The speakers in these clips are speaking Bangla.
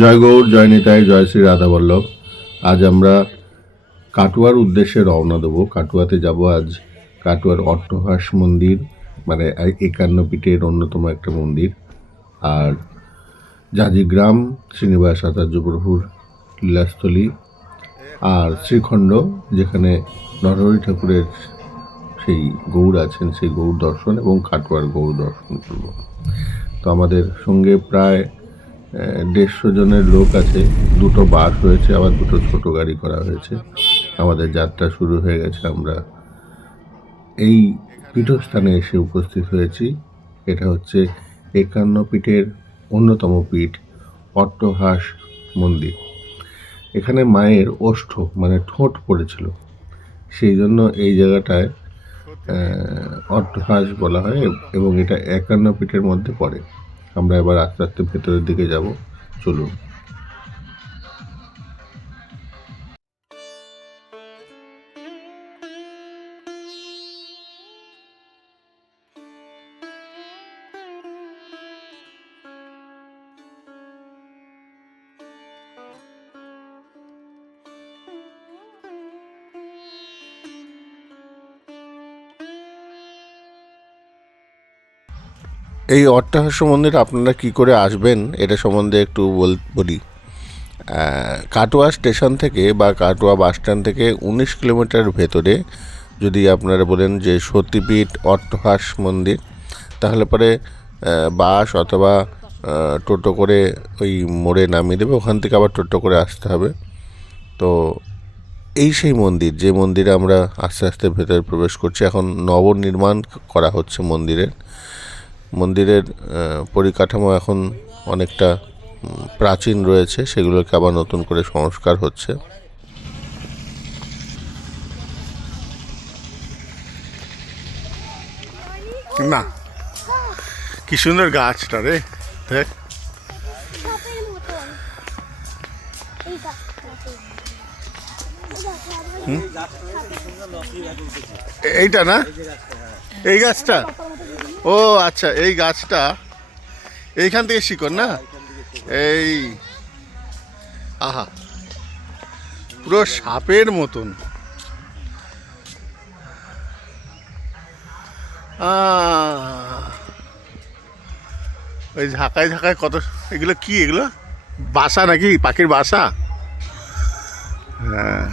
জয় গৌর, জয় নিতাই, জয় শ্রী রাধা বল্লভ। আজ আমরা কাটোয়ার উদ্দেশ্যে রওনা দেবো। কাটোয়াতে যাব আজ। কাটোয়ার অট্টহাস মন্দির, মানে 51 পীঠের অন্যতম একটা মন্দির। আর জাজিগ্রাম শ্রীনিবাস আচার্য প্রভুর লীলাস্থলী, আর শ্রীখণ্ড যেখানে নরহরি ঠাকুরের সেই গৌর আছেন, সেই গৌর দর্শন এবং কাটোয়ার গৌর দর্শন করব। তো আমাদের সঙ্গে প্রায় 150 জনের লোক আছে। দুটো বাস হয়েছে, আবার দুটো ছোট গাড়ি করা হয়েছে। আমাদের যাত্রা শুরু হয়ে গেছে। আমরা এই পীঠস্থানে এসে উপস্থিত হয়েছি। এটা হচ্ছে 51 পীঠের অন্যতম পীঠ, অট্টহাস মন্দির। এখানে মায়ের ওষ্ঠ মানে ঠোঁট পড়েছিল, সেই জন্য এই জায়গাটায় অট্টহাস বলা হয় এবং এটা 51 পীঠের মধ্যে পড়ে। আমরা এবার আস্তে আস্তে ভেতরের দিকে যাব, চলুন। এই অট্টহাস্য মন্দির আপনারা কি করে আসবেন এটা সম্বন্ধে একটু বলি। কাটোয়া স্টেশন থেকে বা কাটোয়া বাস স্ট্যান্ড থেকে 19 কিলোমিটার ভেতরে যদি আপনারা বলেন যে সতীপীঠ অট্টহাস মন্দির, তাহলে পরে বাস অথবা টোটো করে ওই মোড়ে নামিয়ে দেবে। ওখান থেকে আবার টোটো করে আসতে হবে। তো এই সেই মন্দির, যে মন্দিরে আমরা আস্তে আস্তে ভেতরে প্রবেশ করছি। এখন নবনির্মাণ করা হচ্ছে মন্দিরের পরিকাঠামো এখন অনেকটা প্রাচীন রয়েছে, সেগুলোকে আবার নতুন করে সংস্কার হচ্ছে। না, কি সুন্দর গাছটা রে, দেখ। এইটা না, এই গাছটা, ও আচ্ছা, এই গাছটা এইখান থেকে শিকড় না, এই আহা, পুরো সাপের মতন। ওই ঝাঁকায় ঝাঁকায় কত, এগুলো কি, এগুলো বাসা নাকি, পাখির বাসা? হ্যাঁ,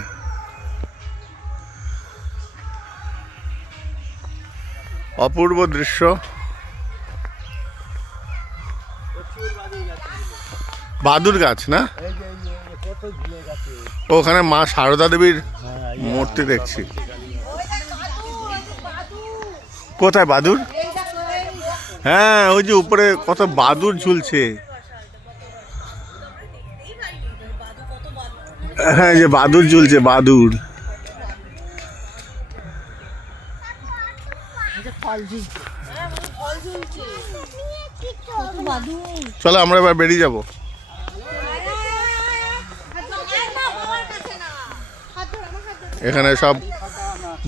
অপূর্ব দৃশ্য। বাদুর গাছ না, ওখানে মা সারদা দেবীর মূর্তি দেখছি। কোথায় বাদুর? হ্যাঁ, ওই যে উপরে কত বাদুর ঝুলছে। হ্যাঁ, যে বাদুর ঝুলছে, বাদুর। চলো আমরা এবার বেরিয়ে যাব। এখানে সব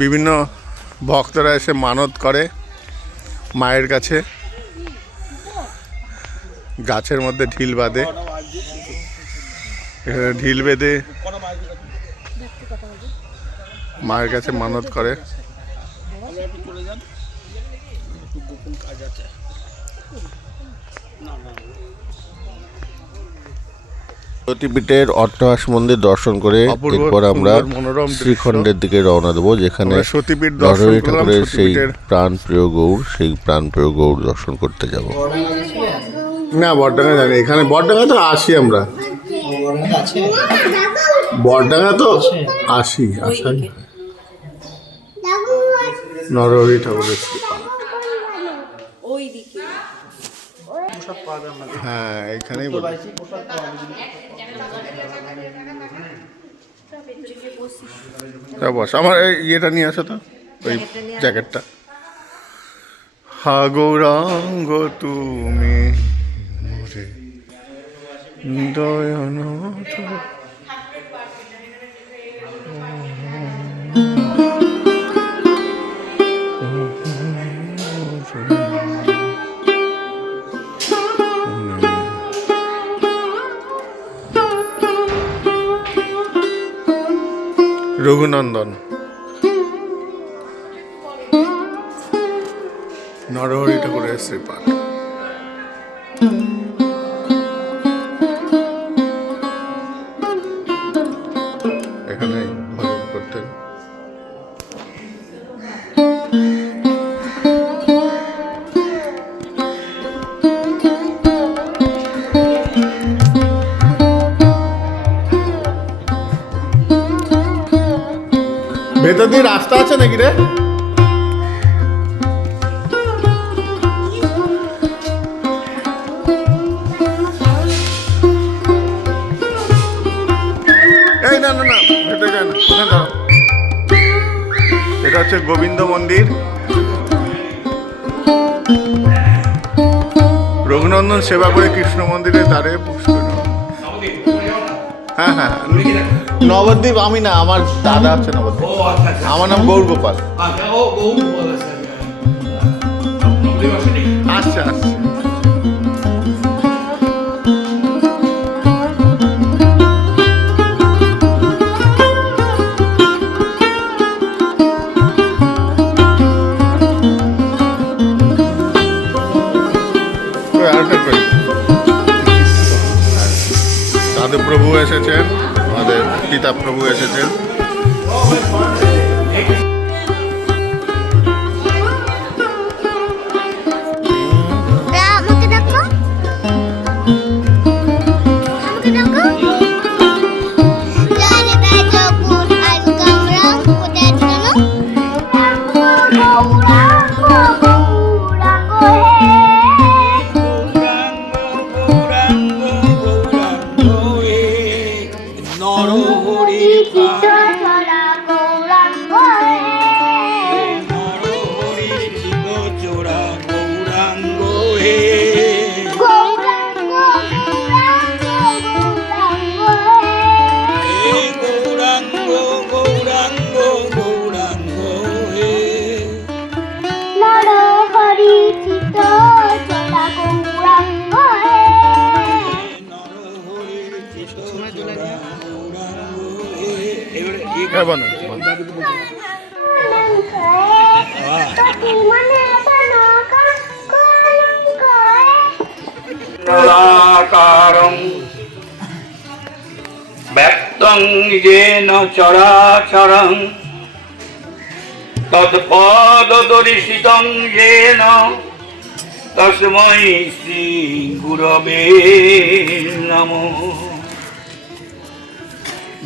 বিভিন্ন ভক্তরা এসে মানত করে মায়ের কাছে। গাছের মধ্যে ঢিল বাঁধে, এখানে ঢিল বেঁধে মায়ের কাছে মানত করে। সতীপীঠের অট্টহাস মন্দির দর্শন করে এরপর আমরা শ্রীখণ্ডের দিকে রওনা দেবো, যেখানে নরহরি ঠাকুরের সেই প্রাণপ্রিয় গৌর, সেই প্রাণপ্রিয় গৌর দর্শন করতে যাব। না, বড়ডাঙ্গা জানি, এখানে বড়ডাঙ্গা তো আসি আমরা, বড়ডাঙ্গা তো আসি, আসাই নরহরি ঠাকুরের। হ্যাঁ, এখানেই বস। আমার ইয়েটা নিয়ে আসো তো, ওই জ্যাকেটটা। হা গৌরাঙ্গ তুমি মোরে দয়ানাথ। রঘুনন্দন নরহরি ঠাকুরের শ্রীপাঠ। এখানে ভজন করতেন। ভেতর দিয়ে রাস্তা আছে নাকি রে? এই না না না, ভেতরে যায় না, ওখানে দাঁড়াও। এটা হচ্ছে গোবিন্দ মন্দির। রঘুনন্দন সেবা করে কৃষ্ণ মন্দিরের দ্বারে পুষ্কর। হ্যাঁ হ্যাঁ, নবদ্বীপ আমি না, আমার দাদা আছে নবদ্বীপ। আমার নাম গৌর গোপাল। আচ্ছা আচ্ছা। সাধু প্রভু এসেছেন, আমাদের পিতা প্রভু এসেছেন। ব্যক্তং যেন চরাচরং তৎপদদর্শিতং যেন তস্मै শ্রী গুরবে নমঃ।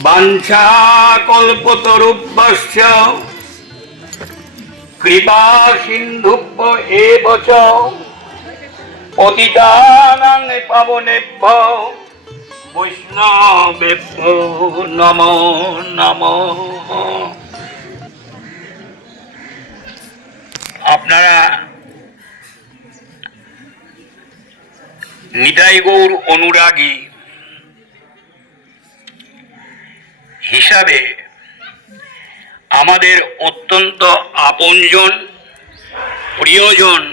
বাঞ্ছাকল্পতরুভ্যশ্চ কৃপা সিন্ধুভ্য এব চ পতিতানাং পাবনেভ্যো বৈষ্ণবেভ্যো নমো নমঃ। আপনারা নিতাই গৌর অনুরাগী হিসাবে আমাদের অত্যন্ত আপনজন, প্রিয়জন,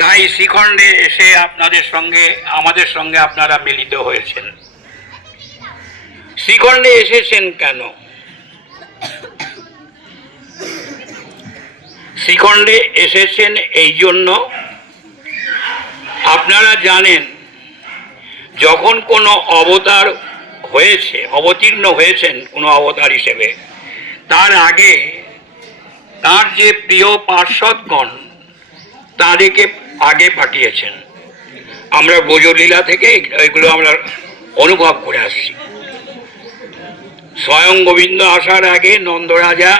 তাই শ্রীখণ্ডে এসে আমাদের সঙ্গে আপনারা মিলিত হয়েছেন। শ্রীখণ্ডে এসেছেন কেন? শ্রীখণ্ডে এসেছেন এই জন্য, আপনারা জানেন যখন কোনো অবতার হয়েছে, অবতীর্ণ হয়েছেন কোনো অবতার হিসেবে, তার আগে তার যে প্রিয় পার্ষদগণ তাদেরকে আগে পাঠিয়েছেন। আমরা ব্রজলীলা থেকে এগুলো আমরা অনুভব করে আসছি। স্বয়ং গোবিন্দ আসার আগে নন্দরাজা,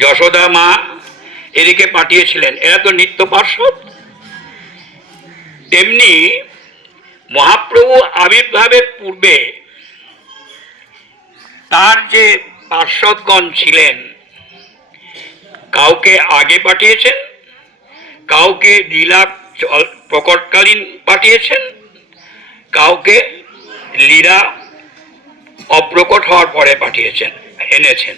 যশোদা মা এদিকে পাঠিয়েছিলেন, এরা তো নিত্য পার্ষদ। তেমনি মহাপ্রভু আবির্ভাবের পূর্বে তার যে পার্ষদগণ ছিলেন, কাউকে আগে পাঠিয়েছেন, কাউকে লীলা প্রকটকালীন পাঠিয়েছেন, কাউকে লীলা অপ্রকট হওয়ার পরে এনেছেন।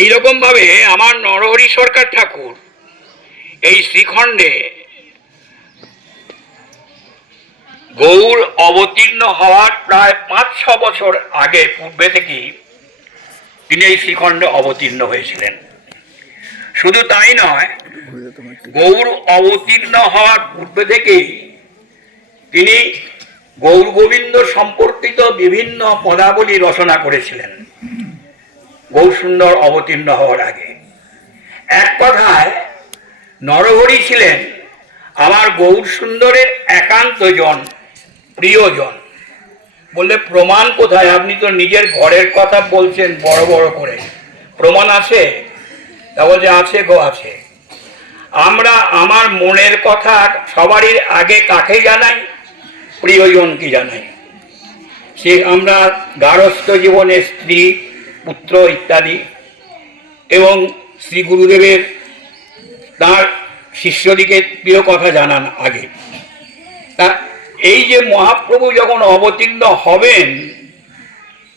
এইরকম ভাবে আমার নরহরি সরকার ঠাকুর এই শ্রীখণ্ডে গৌর অবতীর্ণ হওয়ার প্রায় 5-6 বছর আগে পূর্বে থেকেই তিনি এই শ্রীখণ্ডে অবতীর্ণ হয়েছিলেন। শুধু তাই নয়, গৌর অবতীর্ণ হওয়ার পূর্বে থেকেই তিনি গৌর গোবিন্দ সম্পর্কিত বিভিন্ন পদাবলী রচনা করেছিলেন গৌর সুন্দর অবতীর্ণ হওয়ার আগে। এক কথায় নরহরি ছিলেন আমার গৌর সুন্দরের একান্ত জন, প্রিয়জন। বললে প্রমাণ কোথায়? আপনি তো নিজের ঘরের কথা বলছেন বড় বড় করে, প্রমাণ আছে? তা বলছে আছে গো আছে। আমরা আমার মনের কথা সবারই আগে কাকে জানাই? প্রিয়জনকে জানাই। সে আমরা গারস্থ জীবনে স্ত্রী, পুত্র ইত্যাদি, এবং শ্রী গুরুদেবের তার শিষ্যদিকে প্রিয় কথা জানান আগে। তা এই যে মহাপ্রভু যখন অবতীর্ণ হবেন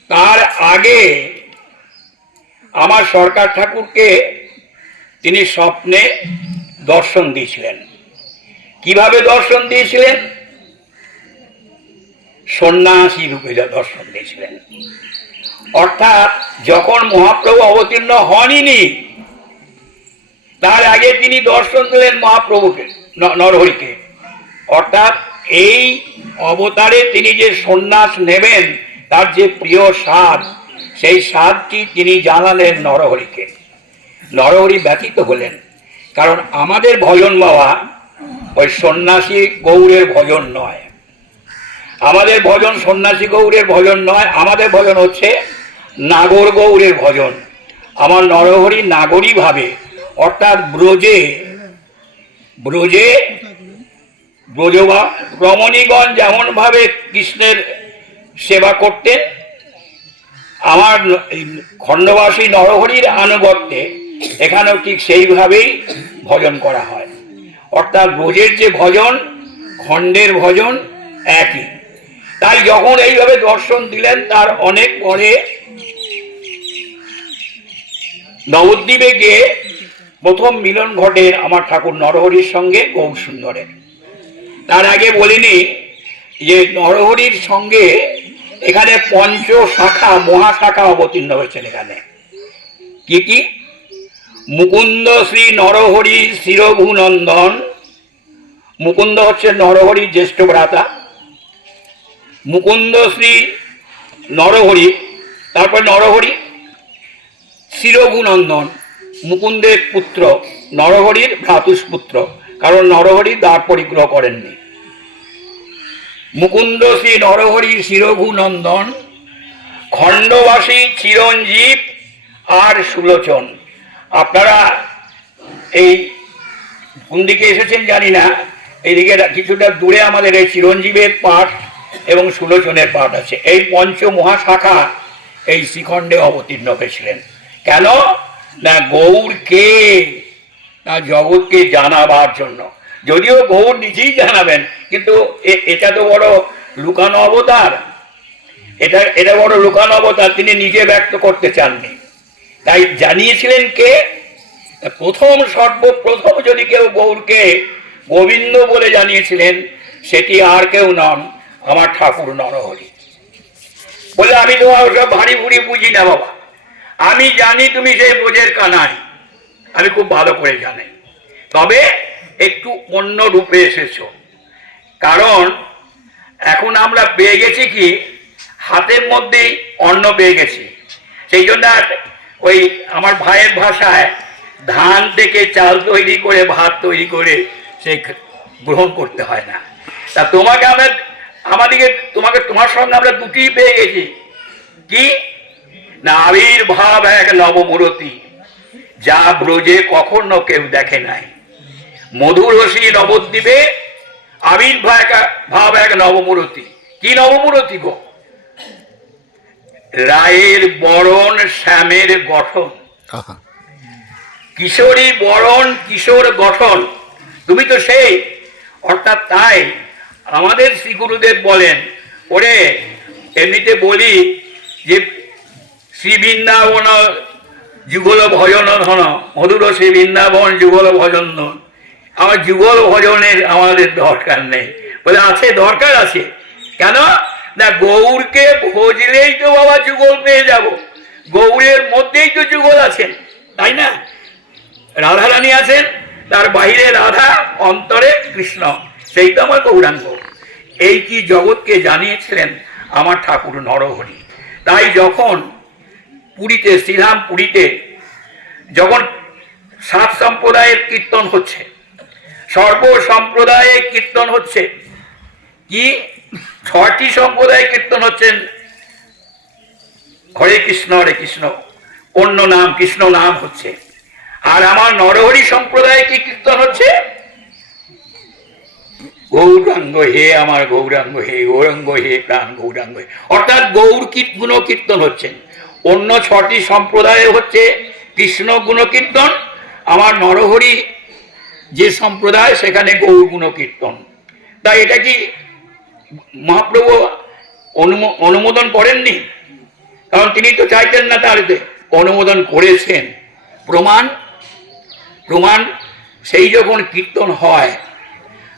তার আগে আমার সরকার ঠাকুরকে তিনি স্বপ্নে দর্শন দিয়েছিলেন। কিভাবে দর্শন দিয়েছিলেন? সন্ন্যাসী রূপে দর্শন দিয়েছিলেন। অর্থাৎ যখন মহাপ্রভু অবতীর্ণ হননি তার আগে তিনি দর্শন দিলেন মহাপ্রভুকে, নরহরিকে। অর্থাৎ এই অবতারে তিনি যে সন্ন্যাস নেবেন তার যে প্রিয় স্বাদ, সেই স্বাদটি তিনি জানালেন নরহরিকে। নরহরি ব্যথিত হলেন, কারণ আমাদের ভজন বাবা ওই সন্ন্যাসী গৌরের ভজন নয়। আমাদের ভজন সন্ন্যাসী গৌরের ভজন নয়, আমাদের ভজন হচ্ছে নাগর গৌরের ভজন। আমার নরহরি নাগরী ভাবে, অর্থাৎ ব্রজে ব্রজবা রমণীগণ যেমন ভাবে কৃষ্ণের সেবা করতেন, আমার খণ্ডবাসী নরহরির আনুগত্যে এখানেও ঠিক সেইভাবেই ভজন করা হয়। অর্থাৎ ব্রজের যে ভজন, খণ্ডের ভজন একই। তাই যখন এইভাবে দর্শন দিলেন তার অনেক পরে নবদ্বীপে গিয়ে প্রথম মিলন ঘটে আমার ঠাকুর নরহরির সঙ্গে গৌর সুন্দরের। তার আগে বলিনি যে নরহরির সঙ্গে এখানে পঞ্চ শাখা, মহাশাখা অবতীর্ণ হয়েছেন। এখানে কি কি? মুকুন্দ শ্রী নরহরি শিরঘুনন্দন। মুকুন্দ হচ্ছে নরহরির জ্যেষ্ঠ ভ্রাতা। মুকুন্দ শ্রী নরহরি, তারপর নরহরি শিরঘুনন্দন, মুকুন্দের পুত্র, নরহরির ভ্রাতুষ্পুত্র, কারণ নরহরি দ্বার পরিগ্রহ করেননি। মুকুন্দ শ্রী নরহরি শিরঘুনন্দন, খণ্ডবাসী চিরঞ্জীব আর সুলোচন। আপনারা এই কোন দিকে এসেছেন জানি না, এইদিকে কিছুটা দূরে আমাদের এই চিরঞ্জীবের পাঠ এবং সুলোচনের পাঠ আছে। এই পঞ্চ মহাশাখা এই শ্রীখণ্ডে অবতীর্ণ হয়েছিলেন। কেন না? গৌরকে, না জগৎকে জানাবার জন্য। যদিও গৌর নিজেই জানাবেন, কিন্তু এটা তো বড় লুকানো অবতার, এটা বড় লুকানো অবতার, তিনি নিজে ব্যক্ত করতে চাননি। তাই জানিয়েছিলেন কে? সর্বপ্রথম যদি কেউ গৌরকে গোবিন্দ বলে জানিয়েছিলেন সেটি আর কেউ নন, আমার ঠাকুর নরহরি। বলে আমি তোমার সব ভারী ভুড়ি বুঝি না বাবা, আমি জানি তুমি সেই বোঝের কানাই, আমি খুব ভালো করে জানি। তবে একটু অন্য রূপে এসেছো, কারণ এখন আমরা পেয়ে গেছি কি, হাতের মধ্যেই অন্ন পেয়ে গেছি। সেই জন্য ওই আমার ভাইয়ের ভাষায় ধান থেকে চাল তৈরি করে, ভাত তৈরি করে সেই গ্রহণ করতে হয় না। তা তোমাকে তোমার সঙ্গে আমরা দুটি পেয়ে গেছি। কি না? আবির্ভাব এক নবমূরতি, যা ব্রজে কখনো কেউ দেখে নাই। মধুরসী নবদ্বীপে আবির্ভাব এক নবমূরতি। কি নবমূরতি গো? রায়ের বরণ, শ্যামের গঠন, কিশোরী বরণ, কিশোর গঠন, তুমি তো সেই। অর্থাৎ তাই আমাদের শ্রী গুরুদেব বলেন, ওরে এমনিতে বলি যে শ্রী বৃন্দাবন যুগল ভজন ধন, মধুর শ্রী বৃন্দাবন যুগল ভজন ধন। আমার যুগল ভজনের আমাদের দরকার নেই। বলে আছে, দরকার আছে, কেন না, গৌরকে ভজলেই তো বাবা যুগল পেয়ে যাব, গৌরের মধ্যেই তো যুগল আছেন, তাই না? রাধারানী আছেন, তার বাইরে রাধা, অন্তরে কৃষ্ণ, সেই তো আমার গৌরাঙ্গ। এই কি জগৎকে জানিয়েছিলেন আমার ঠাকুর নরহরি। তাই যখন পুরীতে, শ্রীধাম পুরীতে যখন 7 সম্প্রদায়ের কীর্তন হচ্ছে, সর্ব সম্প্রদায়ে কীর্তন হচ্ছে, কি 6টি সম্প্রদায় কীর্তন হচ্ছেন হরে কৃষ্ণ অন্য নাম কৃষ্ণ নাম হচ্ছে। আর আমার নরহরি সম্প্রদায়ে কি কীর্তন হচ্ছে? গৌরাঙ্গ হে আমার গৌরাঙ্গ হে, গৌরাঙ্গ হে প্রাণ গৌরাঙ্গ হে, অর্থাৎ গৌর গুণ কীর্তন হচ্ছেন। অন্য 6টি সম্প্রদায়ে হচ্ছে কৃষ্ণ গুণ কীর্তন, আমার নরহরি যে সম্প্রদায় সেখানে গৌর গুণ কীর্তন। তাই এটা কি মহাপ্রভু অনুমোদন করেননি? কারণ তিনি তো চাইতেন না, তারতে অনুমোদন করেছেন। প্রমাণ সেই যখন কীর্তন হয়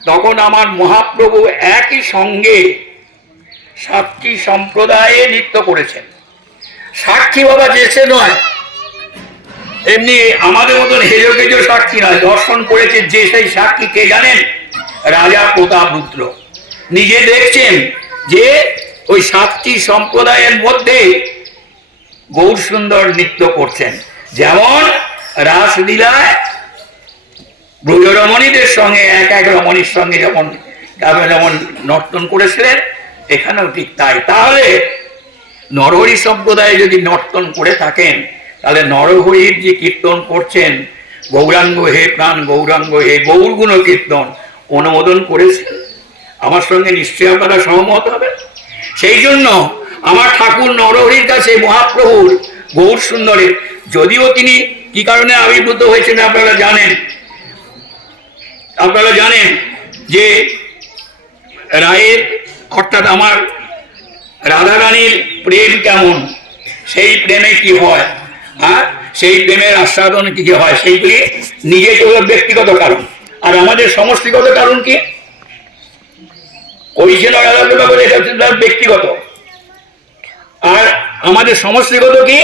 তখন আমার মহাপ্রভু একই সঙ্গে 7টি সম্প্রদায়ে নৃত্য করেছেন। সাক্ষী বাবা যেছে নয়, এমনি আমাদের মতন হেজো কেজো সাক্ষী নয়, দর্শন করেছে যে সেই সাক্ষী কে জানেন? রাজা প্রতাপ রুদ্র নিজে দেখছেন যে ওই 7টি সম্প্রদায়ের মধ্যে গৌর সুন্দর নৃত্য করছেন। যেমন রাসলীলায় ব্রজরমণীদের সঙ্গে এক রমণীর সঙ্গে যেমন নর্তন করেছিলেন, এখানেও ঠিক তাই। তাহলে নরহরি সম্প্রদায়ে যদি নর্তন করে থাকেন, তাহলে নরহরির যে কীর্তন করছেন গৌরাঙ্গ হে প্রাণ গৌরাঙ্গ হে, গৌর গুণ কীর্তন অনুমোদন করেছেন, আমার সঙ্গে নিশ্চয়ই আপনারা সহমত হবেন। সেই জন্য আমার ঠাকুর নরহরির কাছে মহাপ্রভুর গৌর সুন্দরের, যদিও তিনি কি কারণে আবির্ভূত হয়েছেন আপনারা জানেন যে রায়ের অর্থাৎ আমার রাধারানীর প্রেম কেমন, সেই প্রেমে কি হয়, সেই প্রেমের আস্বাদন কি হয়, সেইগুলি নিজে তো ব্যক্তিগত কারণ। আর আমাদের সমষ্টিগত কারণ কি? কইছিল ব্যক্তিগত, আর আমাদের সমষ্টিগত কি?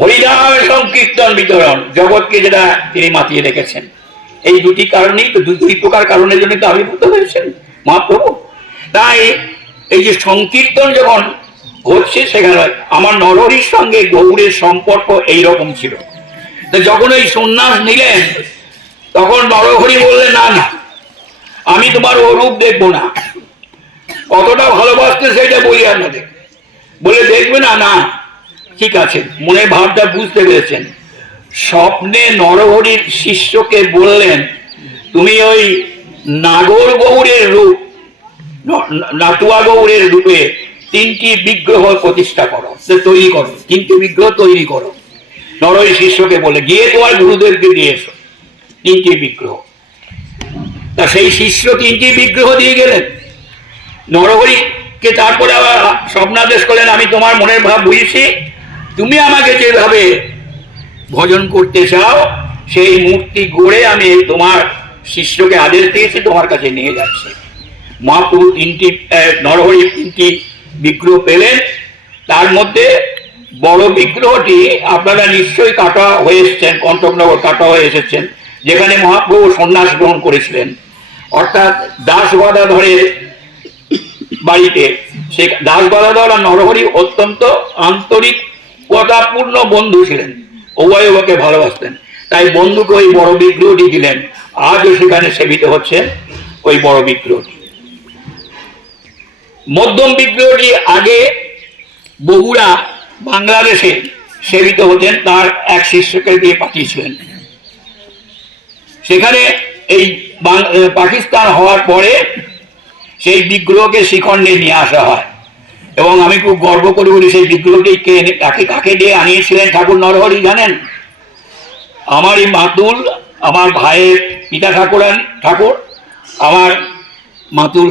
হরিনাম সংকীর্তন বিতরণ, জগৎকে যেটা তিনি মাতিয়ে রেখেছেন। এই দুটি কারণেই তো, দুই প্রকার কারণের জন্য তো আবির্ভূত হয়েছেন মহাপ্রভু। তাই এই যে সংকীর্তন যখন হচ্ছে, সেখানে আমার নরহরির সঙ্গে গৌরের সম্পর্ক এইরকম ছিল। তো যখন ওই সন্ন্যাস নিলেন, তখন নরহরি বললেন, না না, আমি তোমার ও রূপ দেখবো না, কতটা ভালোবাসতে সেটা বলি আপনাদের, বলে দেখবে না? না, ঠিক আছে, মনে ভাবটা বুঝতে পেরেছেন। স্বপ্নে নরহরির শিষ্যকে বললেন, তুমি ওই নাগর গৌরের রূপ, নাটুয়া গৌরের রূপে 3টি বিগ্রহ প্রতিষ্ঠা করো, তৈরি করো, 3টি বিগ্রহ তৈরি করো। নরহরি শিষ্যকে বলে, গিয়ে তোমার গুরুদেবকে দিয়ে এসো 3টি বিগ্রহ। তা সেই শিষ্য 3টি বিগ্রহ দিয়ে গেলেন। নরহরিকে তারপরে আবার স্বপ্নাদেশ করলেন, আমি তোমার মনের ভাব বুঝেছি, তুমি আমাকে যেভাবে ভজন করতে চাও সেই মূর্তি গড়ে আমি তোমার শিষ্যকে আদেশ দিয়েছি, তোমার কাছে নিয়ে যাচ্ছে। মহাপ্রভু নরহরি 3টি বিগ্রহ পেলেন। তার মধ্যে বড় বিগ্রহটি আপনারা নিশ্চয়ই কাটা হয়ে এসেছেন, কণ্টকনগর কাটা হয়ে এসেছেন, যেখানে মহাপ্রভু সন্ন্যাস গ্রহণ করেছিলেন, অর্থাৎ দাস গদাধরের বাড়িতে। সে দাস গদাধর আর নরহরি অত্যন্ত আন্তরিকতাপূর্ণ বন্ধু ছিলেন, উভয় উভয়কে ভালোবাসতেন। তাই বন্ধুকে ওই বড় বিগ্রহটি দিলেন। আজও সেখানে সেবিত হচ্ছে ওই বড় বিগ্রহটি। মধ্যম বিগ্রহটি আগে বগুড়া বাংলাদেশে সেবিত হতেন, তার এক শিষ্যকে দিয়ে পাঠিয়েছিলেন। সেখানে এই পাকিস্তান হওয়ার পরে সেই বিগ্রহকে শিখণ্ডে নিয়ে আসা হয়, এবং আমি খুব গর্ব করি বলি সেই বিগ্রহটি কাকে দিয়ে আনিয়েছিলেন ঠাকুর নরহরি জানেন? আমারই মাতুল, আমার ভাইয়ের পিতা ঠাকুর, আমার মাতুল,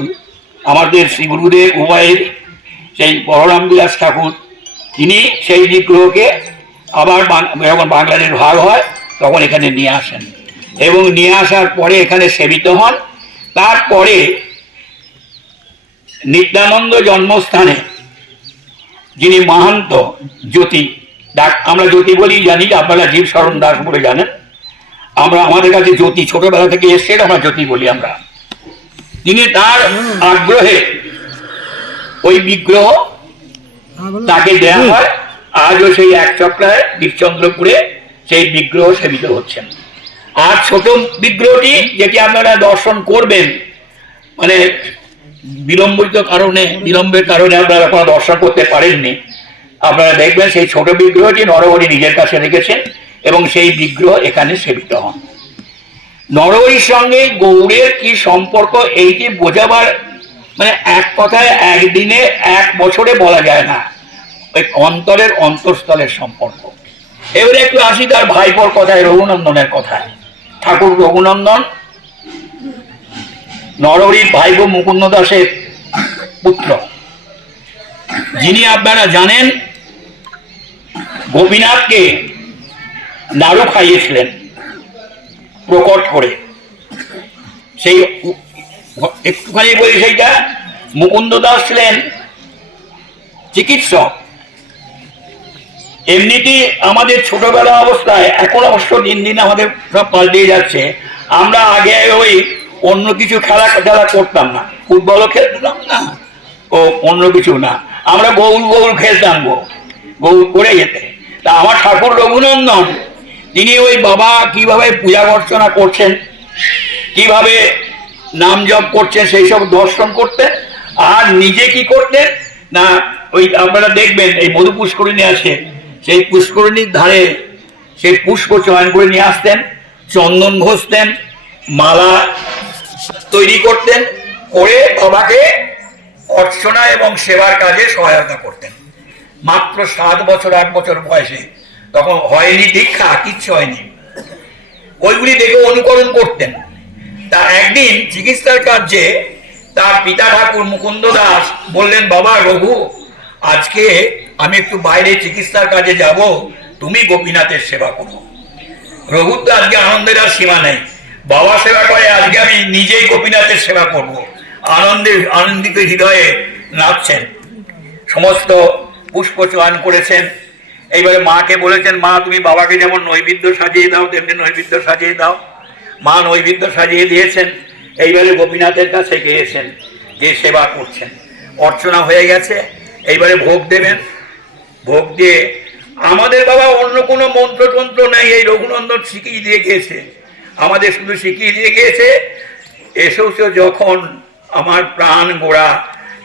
আমাদের শ্রী গুরুদেব উভয়ের সেই বলরাম বিলাস ঠাকুর, তিনি সেই বিগ্রহকে আবার যখন বাংলাদেশ ভাগ হয় তখন এখানে নিয়ে আসেন, এবং নিয়ে আসার পরে এখানে সেবিত হন। তারপরে নিত্যানন্দ জন্মস্থানে যিনি মাহান্ত জ্যোতি, আমরা জ্যোতি বলি জানি, আপনারা জীব শরণ দাস বলে জানেন, আমরা আমাদের কাছে জ্যোতি ছোটবেলা থেকে এসছে, আমরা জ্যোতি বলি আমরা। তিনি তার আগ্রহে ওই বিগ্রহ তাকে দেয়া হয়। আজও সেই এক চক্রায় বীরচন্দ্রপুরে সেই বিগ্রহ সেবিত হচ্ছেন। আর ছোট বিগ্রহটি যেটি আপনারা দর্শন করবেন, মানে বিলম্বের কারণে আপনারা কোনো দর্শন করতে পারেননি, আপনারা দেখবেন সেই ছোট বিগ্রহটি নরহরি নিজের কাছে রেখেছেন এবং সেই বিগ্রহ এখানে সেবিত হন। নরহরির সঙ্গে গৌড়ের কি সম্পর্ক এইটি বোঝাবার মানে এক কথায় একদিনে এক বছরে বলা যায় না, ওই অন্তরের অন্তঃস্থলের সম্পর্ক। এবারে একটু আসি তার ভাইপোর কথায়, রঘুনন্দনের কথায়। ঠাকুর রঘুনন্দন নরহরির ভাইপো মুকুন্দ দাসের পুত্র, যিনি আপনারা জানেন গোপীনাথকে নাড়ু খাইয়েছিলেন প্রকট করে। সেই একটুখানি বলি, সেইটা মুকুন্দ দাস ছিলেন চিকিৎসক। এমনিতেই আমাদের ছোটবেলা অবস্থায়, এখন অবশ্য দিন দিন আমাদের সব পাল্টে যাচ্ছে, আমরা আগে ওই অন্য কিছু খেলা করতাম না, ফুটবলও খেলতাম না, ও অন্য কিছু না, আমরা গৌল খেলতাম, গৌল করে যেতে। তা আমার ঠাকুর রঘুনন্দন তিনি ওই বাবা কিভাবে পূজা অর্চনা করছেন, কিভাবে নাম জপ করছেন, সেই সব দর্শন করতেন। আর নিজে কি করতেন না, ওই আপনারা দেখবেন এই মধু পুষ্করিণী আছে, সেই পুষ্করিণীর ধারে সেই পুষ্প চয়ন করে নিয়ে আসতেন, চন্দন ঘষতেন, মালা তৈরি করতেন, করে বাবাকে অর্চনা এবং সেবার কাজে সহায়তা করতেন। মাত্র 7 বছর 8 বছর বয়সে, তখন হয়নি দীক্ষা, কিচ্ছু হয়নি, ওইগুলি দেখে অনুকরণ করতেন। তা একদিন চিকিৎসার কার্যে তার পিতা ঠাকুর মুকুন্দ দাস বললেন, বাবা রঘু, আজকে আমি একটু বাইরে চিকিৎসার কাজে যাব, তুমি গোপীনাথের সেবা করো। রঘুর তো আজকে আনন্দের আর সীমা নেই, বাবা সেবা করে, আজকে আমি নিজেই গোপীনাথের সেবা করব। আনন্দিত হৃদয়ে নাচছেন, সমস্ত পুষ্প চয়ন করেছেন। এইবারে মাকে বলেছেন, মা তুমি বাবাকে যেমন নৈবেদ্য সাজিয়ে দাও তেমনি নৈবেদ্য সাজিয়ে দাও। মা নৈবেদ্য সাজিয়ে দিয়েছেন। এইবারে গোপীনাথের কাছে গিয়েছেন, যে সেবা করছেন, অর্চনা হয়ে গেছে, এইবারে ভোগ দেবেন। ভোগ দিয়ে আমাদের বাবা অন্য কোনো মন্ত্রতন্ত্র নাই, এই রঘুনন্দন শিখিয়ে দিয়ে গিয়েছে, আমাদের শুধু শিখিয়ে দিয়ে গিয়েছে, এসেও যখন আমার প্রাণ গোড়া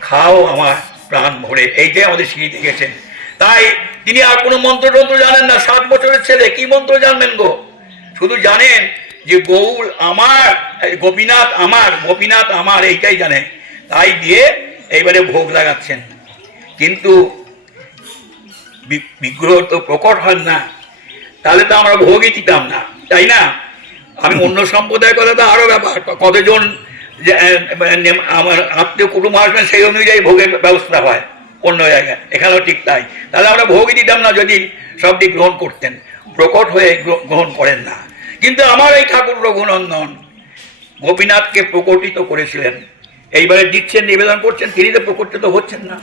খাও আমার প্রাণ ভরে, এইটাই আমাদের শিখিয়ে দিয়ে গেছেন। তাই তিনি আর কোনো মন্ত্রতন্ত্র জানেন না। 7 বছরের ছেলে কি মন্ত্র জানবেন গো, শুধু জানেন যে গৌর আমার, গোপীনাথ আমার, গোপীনাথ আমার, এইটাই জানে। তাই দিয়ে এইবারে ভোগ লাগাচ্ছেন। কিন্তু বিগ্রহ তো প্রকট হন না, তাহলে তো আমরা ভোগই দিতাম না, তাই না? আমি অন্য সম্প্রদায়ের কথা তো আরো ব্যাপার, কতজন আমার আত্মীয় কুটুম্ব আসবেন সেই অনুযায়ী ভোগের ব্যবস্থা হয় অন্য জায়গায়, এখানেও ঠিক তাই। তাহলে আমরা ভোগই দিতাম না যদি সবটি গ্রহণ করতেন, প্রকট হয়ে গ্রহণ করেন না। কিন্তু আমার এই ঠাকুর রঘুনন্দন গোপীনাথকে প্রকটিত করেছিলেন, এইবারে দিচ্ছেন, নিবেদন করছেন, তিনি তো প্রকটিত হচ্ছেন না,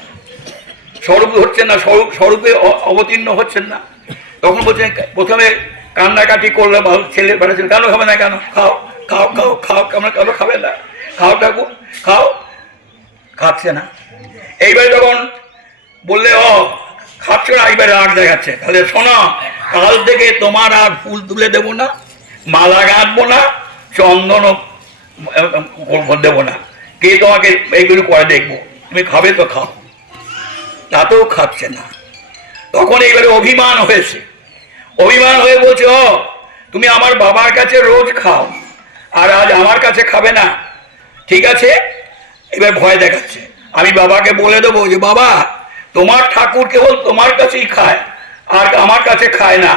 স্বরূপ হচ্ছেন না, স্বরূপে অবতীর্ণ হচ্ছেন না। তখন বলছেন, প্রথমে কান্নাকাটি করলো, ছেলে বেড়াচ্ছিল, কেন খাবে না, কেন খাও খাও খাও খাও, আমরা কেন খাবে না, খাও ঠাকুর খাও, খাচ্ছে না। এইবারে তখন বললে, ও খাচ্ছ না, এইবারে রাগ দেখাচ্ছে, তাহলে শোনো, কাল থেকে তোমার আর ফুল তুলে দেবো না, মালা গাঁথবো না, চন্দনও দেবো না, কে তোমাকে এইগুলো করে দেখবো, তুমি খাবে তো খাও। তাতেও খাচ্ছে না। তখন এইবারে অভিমান হয়েছে, অভিমান হয়ে বলছে, ও তুমি আমার বাবার কাছে রোজ খাও আর আজ আমার কাছে খাবে না, ঠিক আছে। এবার ভয় দেখাচ্ছে, আমি বাবাকে বলে দেবো যে বাবা তোমার ঠাকুর কেবল তোমার কাছেই খায় আর আমার কাছে খায় না,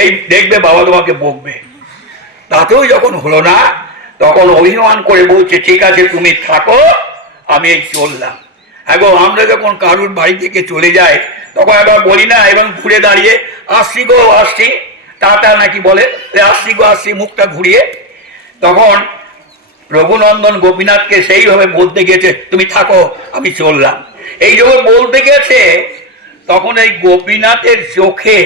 এই দেখবে বাবা তোমাকে বকবে। তাতেও যখন হলো না, তখন অভিমান করে বলছে, ঠিক আছে তুমি থাকো, আমি এই চললাম। এখন আমরা যখন কারুর বাড়ি থেকে চলে যাই তখন একবার বলি না, এবং ঘুরে দাঁড়িয়ে আসছি গো আসছি, টাটা নাকি বলে, আসছি গো আসছি, মুখটা ঘুরিয়ে। তখন রঘুনন্দন গোপীনাথকে সেইভাবে বলতে গিয়েছে, তুমি থাকো আমি চললাম। এই যখন বলতে গেছে তখন এই গোপীনাথের চোখে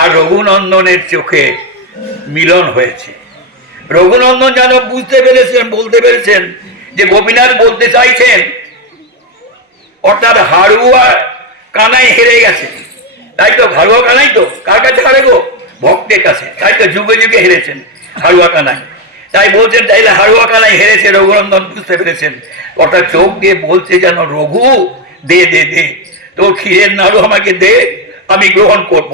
আর রঘুনন্দনের চোখে মিলন হয়েছে। রঘুনন্দন যেন বুঝতে পেরেছেন, বলতে পেরেছেন যে গোপীনাথ বলতে চাইছেন, অর্থাৎ হাড়ুয়া কানাই হেরে গেছে, তাই তো। হাড়ুয়া কানাই তো কার কাছে হারে গো? ভক্তের কাছে, তাই তো। যুগে যুগে হেরেছেন হাড়ুয়া কানাই, তাই বলছেন তাইলে হাড়ুয়া কানাই হেরেছে। রঘুনন্দন বুঝতে পেরেছেন, অর্থাৎ চোখ দিয়ে বলছে যেন রঘু দে দে দে, তোর ক্ষীরের নাড়ু আমাকে দে, আমি গ্রহণ করব।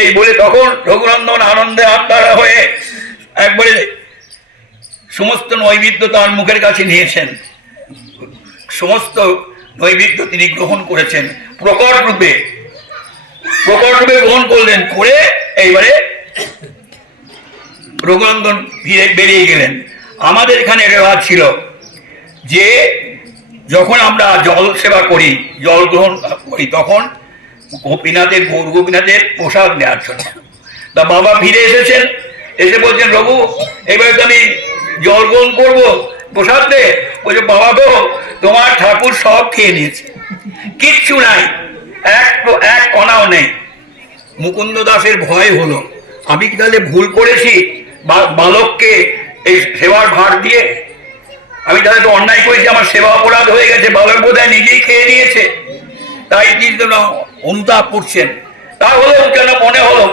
এই বলে তখন রঘুনন্দন আনন্দে আত্মারা হয়ে একবারে সমস্ত নৈবেদ্য তার মুখের কাছে নিয়েছেন। সমস্ত নৈবেদ্য তিনি গ্রহণ করেছেন, প্রকট রূপে গ্রহণ করলেন। করে এইবারে রঘুনন্দন ফিরে বেরিয়ে গেলেন। আমাদের এখানে রেওয়াজ ছিল যে যখন আমরা জল সেবা করি, জল গ্রহণ করি, তখন গোপীনাথের, গৌর গোপীনাথের প্রসাদ নেওয়ার জন্য তা বাবা ফিরে এসেছেন। এসে বলছেন, রঘু এবারে তো আমি জল গ্রহণ করবো, প্রসাদ দে। বলছে, বাবা গো তোমার ঠাকুর সব খেয়ে নিয়েছে, কিচ্ছু নাই, এক কণাও নেই। মুকুন্দ দাসের ভয় হলো, আমি কি তাহলে ভুল করেছি বালককে এই সেবার ভার দিয়ে? আমি তাহলে তো অন্যায় করেছি, আমার সেবা অপরাধ হয়ে গেছে, বালক বোধহয় নিজেই খেয়ে নিয়েছে। তাই তিনি যেন অনুতাপ করছেন। তাহলেও যেন মনে হলো,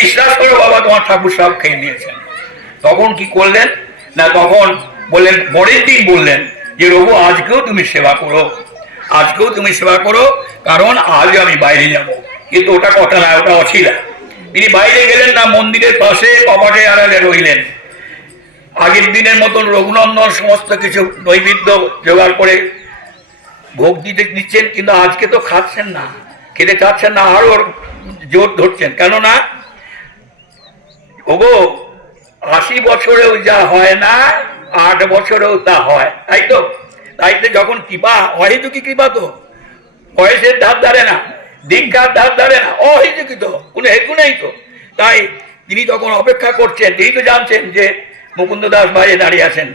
বিশ্বাস করো বাবা তোমার ঠাকুর সব খেয়ে নিয়েছেন। তখন কি করলেন না, তখন বললেন, পরের দিন বললেন যে রঘু আজকেও তুমি সেবা করো, আজকেও তুমি সেবা করো, কারণ আজ আমি বাইরে যাব। কিন্তু ওটা কথা না, ওটা অছিলা। তিনি বাইরে গেলেন না, মন্দিরের পাশে কপাটে আড়ালে রইলেন। আগের দিনের মতন রঘুনন্দন সমস্ত কিছু নৈবেদ্য জোগাড় করে ভোগ দিচ্ছেন, কিন্তু আজকে তো খাচ্ছেন না, খেতে চাচ্ছেন না, আরো জোর ধরছেন। কেননা ওগো 80 বছরেও যা হয় না, 8 বছরেও তা হয়, তাই তো। তাই তো যখন কৃপা, অহেতুকি কৃপা তো, বয়সের ধার ধারে না, দীক্ষার ধার ধারে না, অহেতুকি তো, কোনো হেতু নেই তো। তাই তিনি তখন অপেক্ষা করছেন। তিনি তো জানছেন যে মুকুন্দ দাস বাইরে দাঁড়িয়ে আছেন,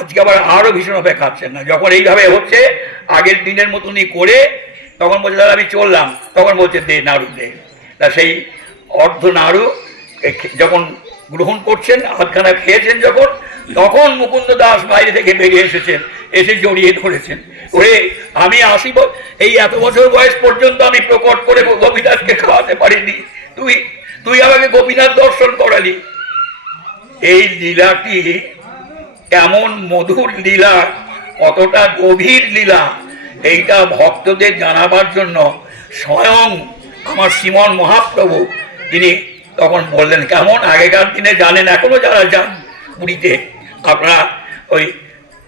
আজকে আবার আরো ভীষণ অপেক্ষা খাচ্ছেন না। যখন এইভাবে হচ্ছে আগের দিনের মতনই করে, তখন বলছে, দাদা আমি চললাম। তখন বলছে, দে নাড়ু দে। তা সেই অর্ধ নাড়ু যখন গ্রহণ করছেন, হাতখানা খেয়েছেন যখন, তখন মুকুন্দ দাস বাইরে থেকে বেরিয়ে এসেছেন, এসে জড়িয়ে ধরেছেন। ওরে আমি 80 এই এত বছর বয়স পর্যন্ত আমি প্রকট করে গোপীনাথকে খাওয়াতে পারিনি, তুই আমাকে গোপীনাথ দর্শন করালি। এই লীলাটি কেমন মধুর লীলা, কতটা গভীর লীলা, এইটা ভক্তদের জানাবার জন্য স্বয়ং আমার শ্রীমন মহাপ্রভু তিনি তখন বললেন। কেমন আগেকার দিনে জানেন, এখনো যারা যান পুরীতে, আপনারা ওই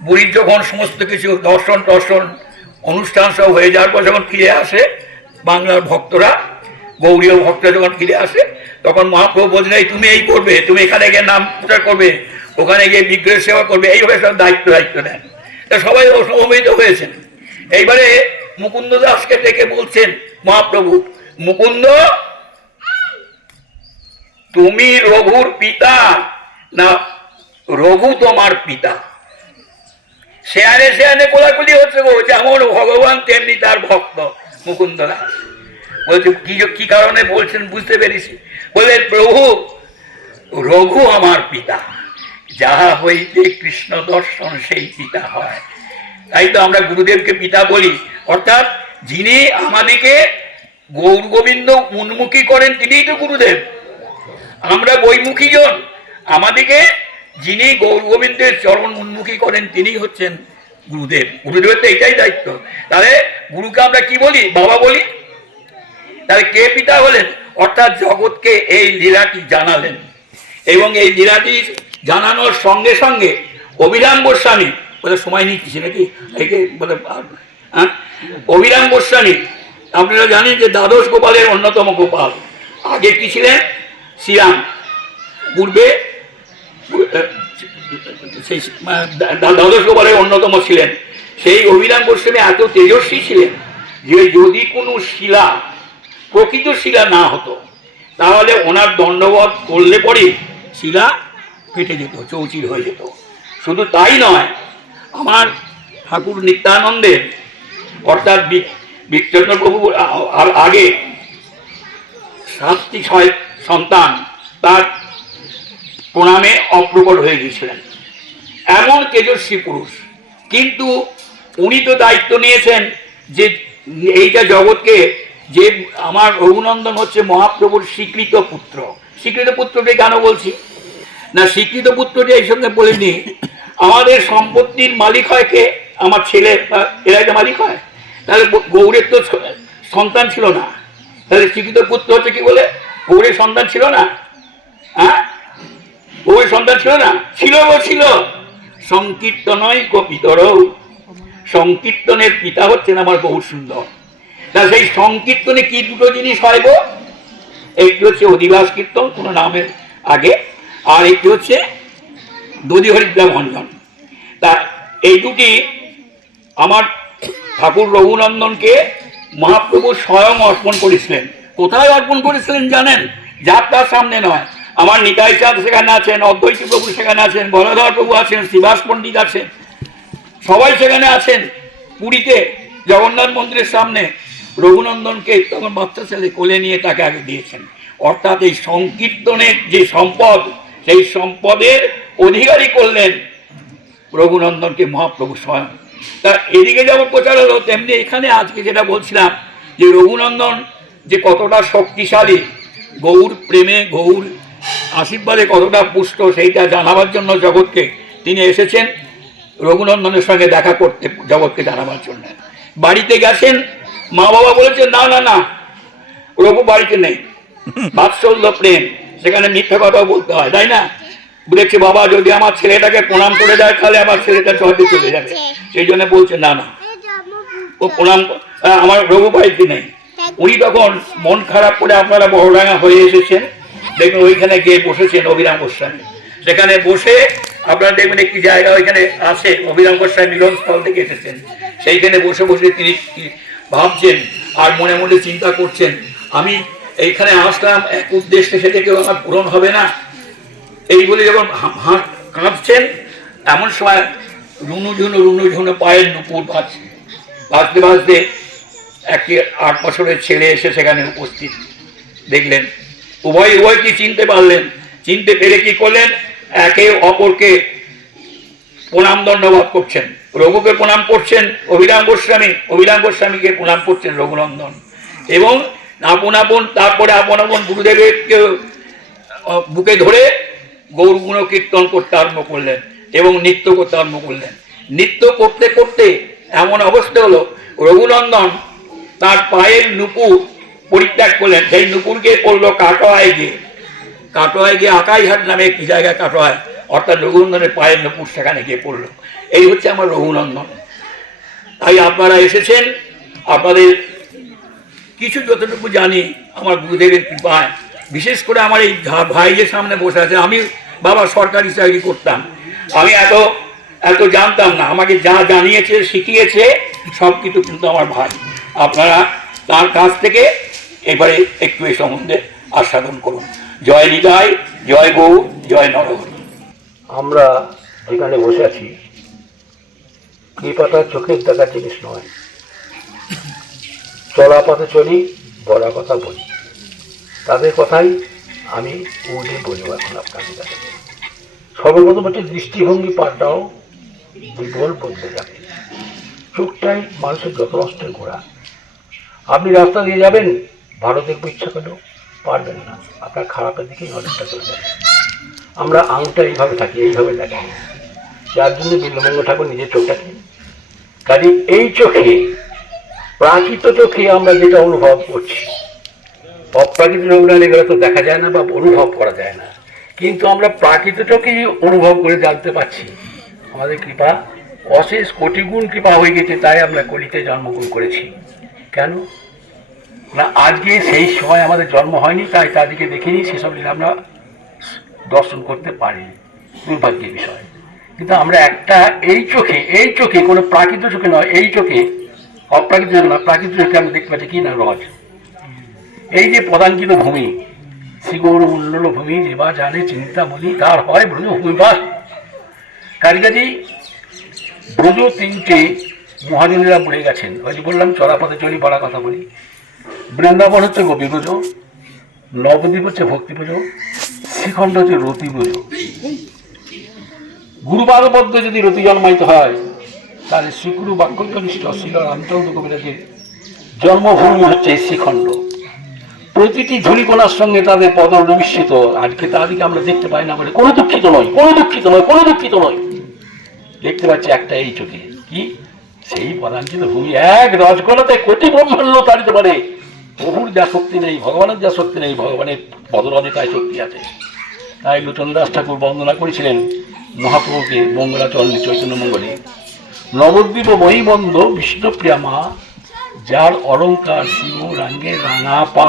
বুড়ির যখন সমস্ত কিছু দর্শন অনুষ্ঠান সব হয়ে যাওয়ার পর যখন ফিরে আসে বাংলার ভক্তরা, গৌরীয় ভক্তরা যখন ফিরে আসে, তখন মহাপ্রভু বলছেন, এই তুমি এই করবে, তুমি এখানে গিয়ে নাম প্রচার করবে, ওখানে গিয়ে বিগ্রহের সেবা করবে, এইভাবে সব দায়িত্ব নেন। তা সবাই সমবেত হয়েছেন। এইবারে মুকুন্দ দাসকে ডেকে বলছেন মহাপ্রভু, মুকুন্দ তুমি রঘুর পিতা না রঘু তোমার পিতা? শেয়ানে কোলাকুলি হচ্ছে গো, যেমন ভগবান তেমনি তার ভক্ত মুকুন্দ দাস। বলছে, কি কারণে বলছেন বুঝতে পেরেছি। বললেন, প্রভু রঘু আমার পিতা, যাহা হইতে কৃষ্ণ দর্শন সেই পিতা হয়। তাই তো আমরা গুরুদেবকে পিতা বলি, অর্থাৎ যিনি আমাদেরকে গৌর গোবিন্দ উন্মুখী করেন তিনিই তো গুরুদেব। আমরা বৈমুখী জন, আমাদেরকে যিনি গৌর গোবিন্দের চরণ উন্মুখী করেন তিনি হচ্ছেন গুরুদেব। গুরুদেবের তো এইটাই দায়িত্ব। তাহলে গুরুকে আমরা কি বলি? বাবা বলি। তাহলে কে পিতা হলেন? অর্থাৎ জগৎকে এই লীলাটি জানালেন। এবং এই লীলাটি জানানোর সঙ্গে সঙ্গে অভিরাম গোস্বামী, বলে সময় নিচ্ছি নাকি বলে, অভিরাম গোস্বামী আপনারা জানেন যে দ্বাদশ গোপালের অন্যতম গোপাল। আগে কি ছিলেন? শ্রীরাম। পূর্বে সেই দ্বাদশ গোপালের অন্যতম ছিলেন। সেই অভিরাম গোস্বামী এত তেজস্বী ছিলেন যে যদি কোনো শিলা প্রকৃত শিলা না হতো, তাহলে ওনার দণ্ডবধ করলে পরে শিলা ফেটে যেত, চৌচির হয়ে যেত। শুধু তাই নয়, আমার ঠাকুর নিত্যানন্দের অর্থাৎ বিচন্দ্র প্রভু আর আগে 7টি সন্তান তার প্রণামে অপ্রকট হয়ে গিয়েছিলেন, এমন তেজস্বী পুরুষ। কিন্তু উনি তো দায়িত্ব নিয়েছেন যে এইটা জগৎকে, যে আমার রঘুনন্দন হচ্ছে মহাপ্রভুর স্বীকৃত পুত্র। স্বীকৃত পুত্রটি কেন বলছি না, স্বীকৃত পুত্রটি এই সঙ্গে বলিনি, আমাদের সম্পত্তির মালিক হয় কে? আমার ছেলে, এরা একটা মালিক হয়। তাহলে গৌরের তো সন্তান ছিল না, তাহলে স্বীকৃত পুত্র হচ্ছে কি বলে? গৌরের সন্তান ছিল না? হ্যাঁ, গৌরের সন্তান ছিল না? ছিল। সংকীর্তনই কপিতর, সংকীর্তনের পিতা হচ্ছেন আমার গৌর সুন্দর। তা সেই সংকীর্তনে কি দুটো জিনিস হয় গো? একটি হচ্ছে অধিবাস কীর্তন কোনো নামের আগে, আর একটি হচ্ছে দধি হরিদ্রা ভঞ্জন। তা এই দুটি আমার ঠাকুর রঘুনন্দনকে মহাপ্রভু স্বয়ং অর্পণ করেছিলেন। কোথায় অর্পণ করেছিলেন জানেন? যাত্রার সামনে নয়। আমার নিতাই চাঁদ সেখানে আছেন, অদ্বৈত প্রভু সেখানে আছেন, বলধর প্রভু আছেন, শ্রীবাস পণ্ডিত আছেন, সবাই সেখানে আছেন। পুরীতে জগন্নাথ মন্দিরের সামনে রঘুনন্দনকে তখন বাচ্চা ছেলে কোলে নিয়ে তাকে আগে দিয়েছেন। অর্থাৎ এই সংকীর্তনের যে সম্পদ, সেই সম্পদের অধিকারী করলেন রঘুনন্দনকে মহাপ্রভু স্বয়ং। তা এদিকে যেমন প্রচার হলো, তেমনি এখানে আজকে যেটা বলছিলাম যে রঘুনন্দন যে কতটা শক্তিশালী, গৌর প্রেমে গৌর আশীর্বাদে কতটা পুষ্ট, সেইটা জানাবার জন্য জগৎকে তিনি এসেছেন রঘুনন্দনের সঙ্গে দেখা করতে, জগৎকে জানাবার জন্য। বাড়িতে গেছেন, মা বাবা বলেছেন না না না, রঘু বাড়িতে নেই। বাৎসল্য প্রেম, সেখানে মিথ্যা কথাও বলতে হয়, তাই না? বলেছে বাবা যদি আমার ছেলেটাকে প্রণাম করে দেয় তাহলে আমার ছেলেটা চলে চলে যাবে, সেই জন্য বলছে না না, ও প্রণাম, আমার রঘু বাড়িতে নেই। উনি তখন মন খারাপ করে, আপনারা বড়ডাঙ্গা হয়ে এসেছেন, দেখবেন ওইখানে গিয়ে বসেছেন অভিরাম গোস্বামী। সেখানে বসে আপনারা দেখবেন একটি জায়গা ওইখানে আছে, অভিরাম গোস্বামী মিলনস্থল থেকে এসেছেন, সেইখানে বসে বসে তিনি ভাবছেন আর মনে মনে চিন্তা করছেন, আমি এইখানে আসলাম এক উদ্দেশ্যে, সেটা কেউ আমার পূরণ হবে না, এই বলে যখন কাঁদছেন, এমন সময় রুনু ঝুনু পায়ের নুপুর বাজতে বাজতে একটি 8 বছরের ছেলে এসে সেখানে উপস্থিত। দেখলেন উভয়কে চিনতে পারলেন, চিনতে পেরে কি করলেন, একে অপরকে প্রণাম দণ্ডবাদ করছেন। রঘুকে প্রণাম করছেন অভিরাম গোস্বামীকে প্রণাম করছেন রঘুনন্দন, এবং আপন তারপরে আপন গুরুদেবকে বুকে ধরে গৌর গুণ কীর্তন করতে আরম্ভ করলেন এবং নৃত্য করতে আরম্ভ করলেন। নৃত্য করতে করতে এমন অবস্থা হলো, রঘুনন্দন তার পায়ের নুপুর পরিত্যাগ করলেন, সেই নুপুরকে পড়লো কাটোয়ায় গিয়ে আকাইহাট নামে একটি জায়গায় কাটোয়ায়, অর্থাৎ রঘুনন্দনের পায়ের নুপুর সেখানে গিয়ে পড়লো। এই হচ্ছে আমার রঘুনন্দন। তাই আপনারা এসেছেন, আপনাদের কিছু যতটুকু জানি আমার গুরুদেবের কৃপায়, বিশেষ করে আমার এই ভাই যে সামনে বসে আছে, আমি বাবা সরকারি চাকরি করতাম, আমি এত জানতাম না, আমাকে যা জানিয়েছে শিখিয়েছে সব কিছু কিন্তু আমার ভাই। আপনারা তার কাছ থেকে এবারে একটু এই সম্বন্ধে আস্বাদন করুন। জয় নিতাই, জয় গৌর, জয় নরহরি। আমরা যেখানে বসে আছি, কৃপাটা চোখের দেখার জিনিস নয়। চলা পথে চলি, বলা কথা বলি, তাদের কথাই আমি উঠে বলবো এখন আপনাদের কাছে। সর্বপ্রথম হচ্ছে দৃষ্টিভঙ্গি পাল্টাও, বিবল বদলে যাবে। চোখটাই মানুষের যত নষ্টের ঘোড়া। আপনি রাস্তা দিয়ে যাবেন, ভালো দেখবো ইচ্ছা করলেও পারবেন না, আপনার খারাপের দিকেই নজরটা চলে যাবে। আমরা আঙটা এইভাবে থাকি, এইভাবে দেখি, যার জন্য বিল্বমঙ্গ ঠাকুর নিজের চোখটাকে, কাজে এই চোখে, প্রাকৃত চোখে আমরা যেটা অনুভব করছি, অপ্রাকৃত চোখটা এগুলো তো দেখা যায় না বা অনুভব করা যায় না, কিন্তু আমরা প্রাকৃত চোখেই অনুভব করে জানতে পারছি। আমাদের কৃপা অশেষ কোটি গুণ কৃপা হয়ে গেছে, তাই আমরা কলিতে জন্মগ্রহণ করেছি। কেন না, আজকে সেই সময় আমাদের জন্ম হয়নি, তাই তাদেরকে দেখিনি, সেসব লীলা আমরা দর্শন করতে পারিনি, দুর্ভাগ্যের বিষয়। কিন্তু আমরা একটা এই চোখে কোনো প্রাকৃত চোখে নয়, এই চোখে, অপ্রাকৃত চোখে না, প্রাকৃত চোখে আমরা দেখতে পাচ্ছি কি না, রজ। এই যে পদাঙ্কিত ভূমি, শ্রীগৌর মণ্ডল ভূমি, যেবা জানে চিন্তা বলি তার হয় ভূমিবাস। কাজেই ব্রজ তিনটে মহাজনেরা বলে গেছেন। ওই যে বললাম চলাপথে চলি বলা কথা বলি। বৃন্দাবন হচ্ছে গোপী ব্রজ, নবদ্বীপ হচ্ছে ভক্তি ব্রজ, শ্রীখণ্ড হচ্ছে রতি ব্রজ। গুরুবারবদ্ধ যদি রতি জন্মায়িত হয়, তাহলে শ্রীগুরু বাক্যনিষ্ঠ শ্রী রামচন্দ্র কবিরাজের জন্মভূমি হচ্ছে শ্রীখণ্ড। প্রতিটি ঝুড়িকোনার সঙ্গে তাদের পদ নিমিশ্রিত। আজকে তাদেরকে আমরা দেখতে পাই না বলে কোনো দুঃখিত নয়, কোনো দুঃখিত নয়, কোনো দুঃখিত নয়। দেখতে পাচ্ছি একটা এই চোখে কি সেই পদাঙ্কিত ভূমি এক রজগোলাতে কোটি ব্রহ্মাণ্ড তাড়িতে পারে। প্রভুর যা শক্তি নেই, ভগবানের যা শক্তি নেই, ভগবানের পদরজে তাই শক্তি আছে। তাই লোচনদাস ঠাকুর বন্দনা করেছিলেন মহাপ্রভুকে মঙ্গলাচরণে, চৈতন্য মঙ্গলে, নবদ্বীপ মহিবন্ধ বিষ্ণুপ্রিয়া মা, যার অলঙ্কার শিব রাঙ্গে রাঙা পা।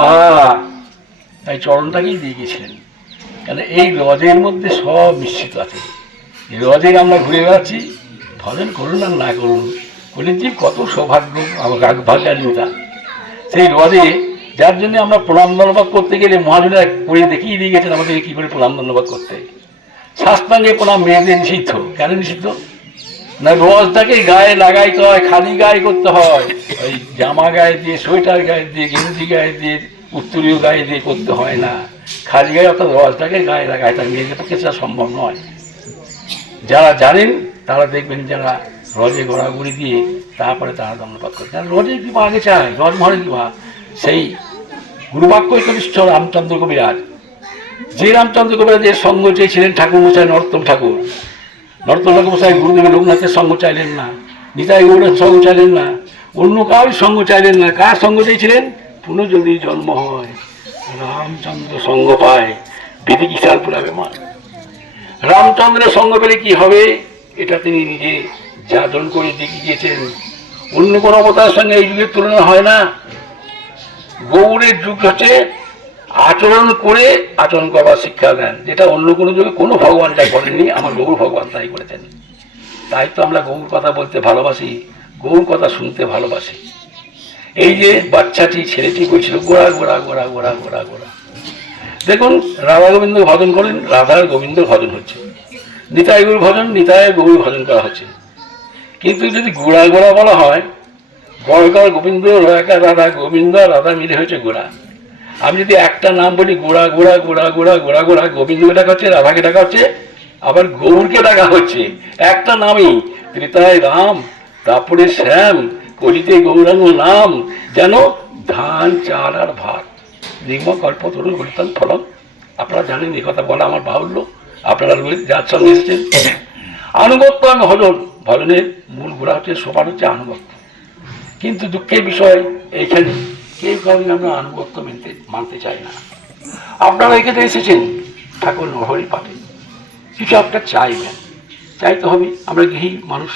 তাই চরণটাকেই দিয়ে গেছিলেন, কেন এই রজের মধ্যে সব মিশ্রিত আছে। এই রজে আমরা ঘুরে বেড়াচ্ছি, ভজন করুন আর না করুন, কলিজীব কত সৌভাগ্য ভাগ্যান্বিতা। সেই রজে যার জন্য আমরা প্রণাম ধন্যবাদ করতে গেলে মহাজনেরা করে দেখিয়ে দিয়ে গেছেন আমাদেরকে কী করে প্রণাম ধন্যবাদ করতে। শাস্ত্রাঙ্গে প্রণাম মেয়েদের নিষিদ্ধ। কেন নিষিদ্ধ? না রজটাকে গায়ে লাগাইতে হয়, খালি গায়ে করতে হয়। ওই জামা গায়ে দিয়ে, সোয়েটার গায়ে দিয়ে, গেঞ্জি গায়ে দিয়ে, উত্তরীয় গায়ে দিয়ে করতে হয় না, খালি গায়ে, অর্থাৎ রজটাকে গায়ে লাগায়। তার মেয়েদের পক্ষে সেটা সম্ভব নয়। যারা জানেন তারা দেখবেন, যারা রজে ঘোরাঘুরি দিয়ে তারপরে তারা ধন্যবাদ করে। কারণ রজের কৃপা আগে চায়, রজ মহারের কৃপা। সেই গুরুবাক্যনিষ্ঠ রামচন্দ্র কবিরাজ, যে রামচন্দ্র কবিরাজের সঙ্গ চেয়েছিলেন ঠাকুর মশাই নরোত্তম ঠাকুর, নরোত্তম ঠাকুর মশাই গুরুদেবের লোকনাথের সঙ্গ চাইলেন না, নিতাই গৌড়ের সঙ্গ চাইলেন না, অন্য কারোর সঙ্গ চাইলেন না। কার সঙ্গ চেয়েছিলেন? পুনঃ যদি জন্ম হয় রামচন্দ্র সঙ্গ পায়, বেদি কিসার পুরাবে মা। রামচন্দ্রের সঙ্গ পেলে কি হবে এটা তিনি নিজে যাজন করে দেখিয়ে গিয়েছেন। অন্য কোনো অবতারের সঙ্গে এই যুগের তুলনা হয় না। গৌড়ের যুগ হচ্ছে আচরণ করে আচরণ করবার শিক্ষা দেন, যেটা অন্য কোনো যুগে কোনো ভগবান তাই করেননি, আমার গৌর ভগবান তাই করেছেন। তাই তো আমরা গৌর কথা বলতে ভালোবাসি, গৌর কথা শুনতে ভালোবাসি। এই যে বাচ্চাটি, ছেলেটি বলছিল গোড়া গোড়া গোড়া গোড়া গোড়া গোড়া। দেখুন, রাধা গোবিন্দ ভজন করেন, রাধার গোবিন্দ ভজন হচ্ছে, নিতাই গৌর ভজন, নিতাই গৌর ভজন করা হচ্ছে। কিন্তু যদি গোড়া গোড়া বলা হয়, গড়গড় গোবিন্দ, রাধা গোবিন্দ, রাধা মিলে হয়েছে গোড়া। আমি যদি একটা নাম বলি গোড়া গোড়া গোড়া গোড়া গোড়া গোড়া, গোবিন্দকে ডাকা হচ্ছে, রাধাকে ডাকা হচ্ছে, আবার গৌরকে ডাকা হচ্ছে। একটা নামই, ত্রিতায় রাম, তারপরে শ্যাম, কলিতে গৌরাঙ্গ নাম, যেন ধান চাল আর ভাত। নির্ম কল্প তরুণ গরিতান ফলন। আপনারা জানেন, এই কথা বলা আমার বাহুল্য, আপনারা যার সঙ্গে এসেছেন। আনুগত্য আমি ভজন, ভজনের মূল গোড়া হচ্ছে, সোপান হচ্ছে আনুগত্য। কিন্তু দুঃখের বিষয় এইখানে কেউ কারণে আমরা আনুগত্য মানতে চাই না। আপনারা এখানে এসেছেন ঠাকুর নহরি পাঠে, কিছু একটা চাইবেন, চাইতে হবে। আমরা গৃহী মানুষ,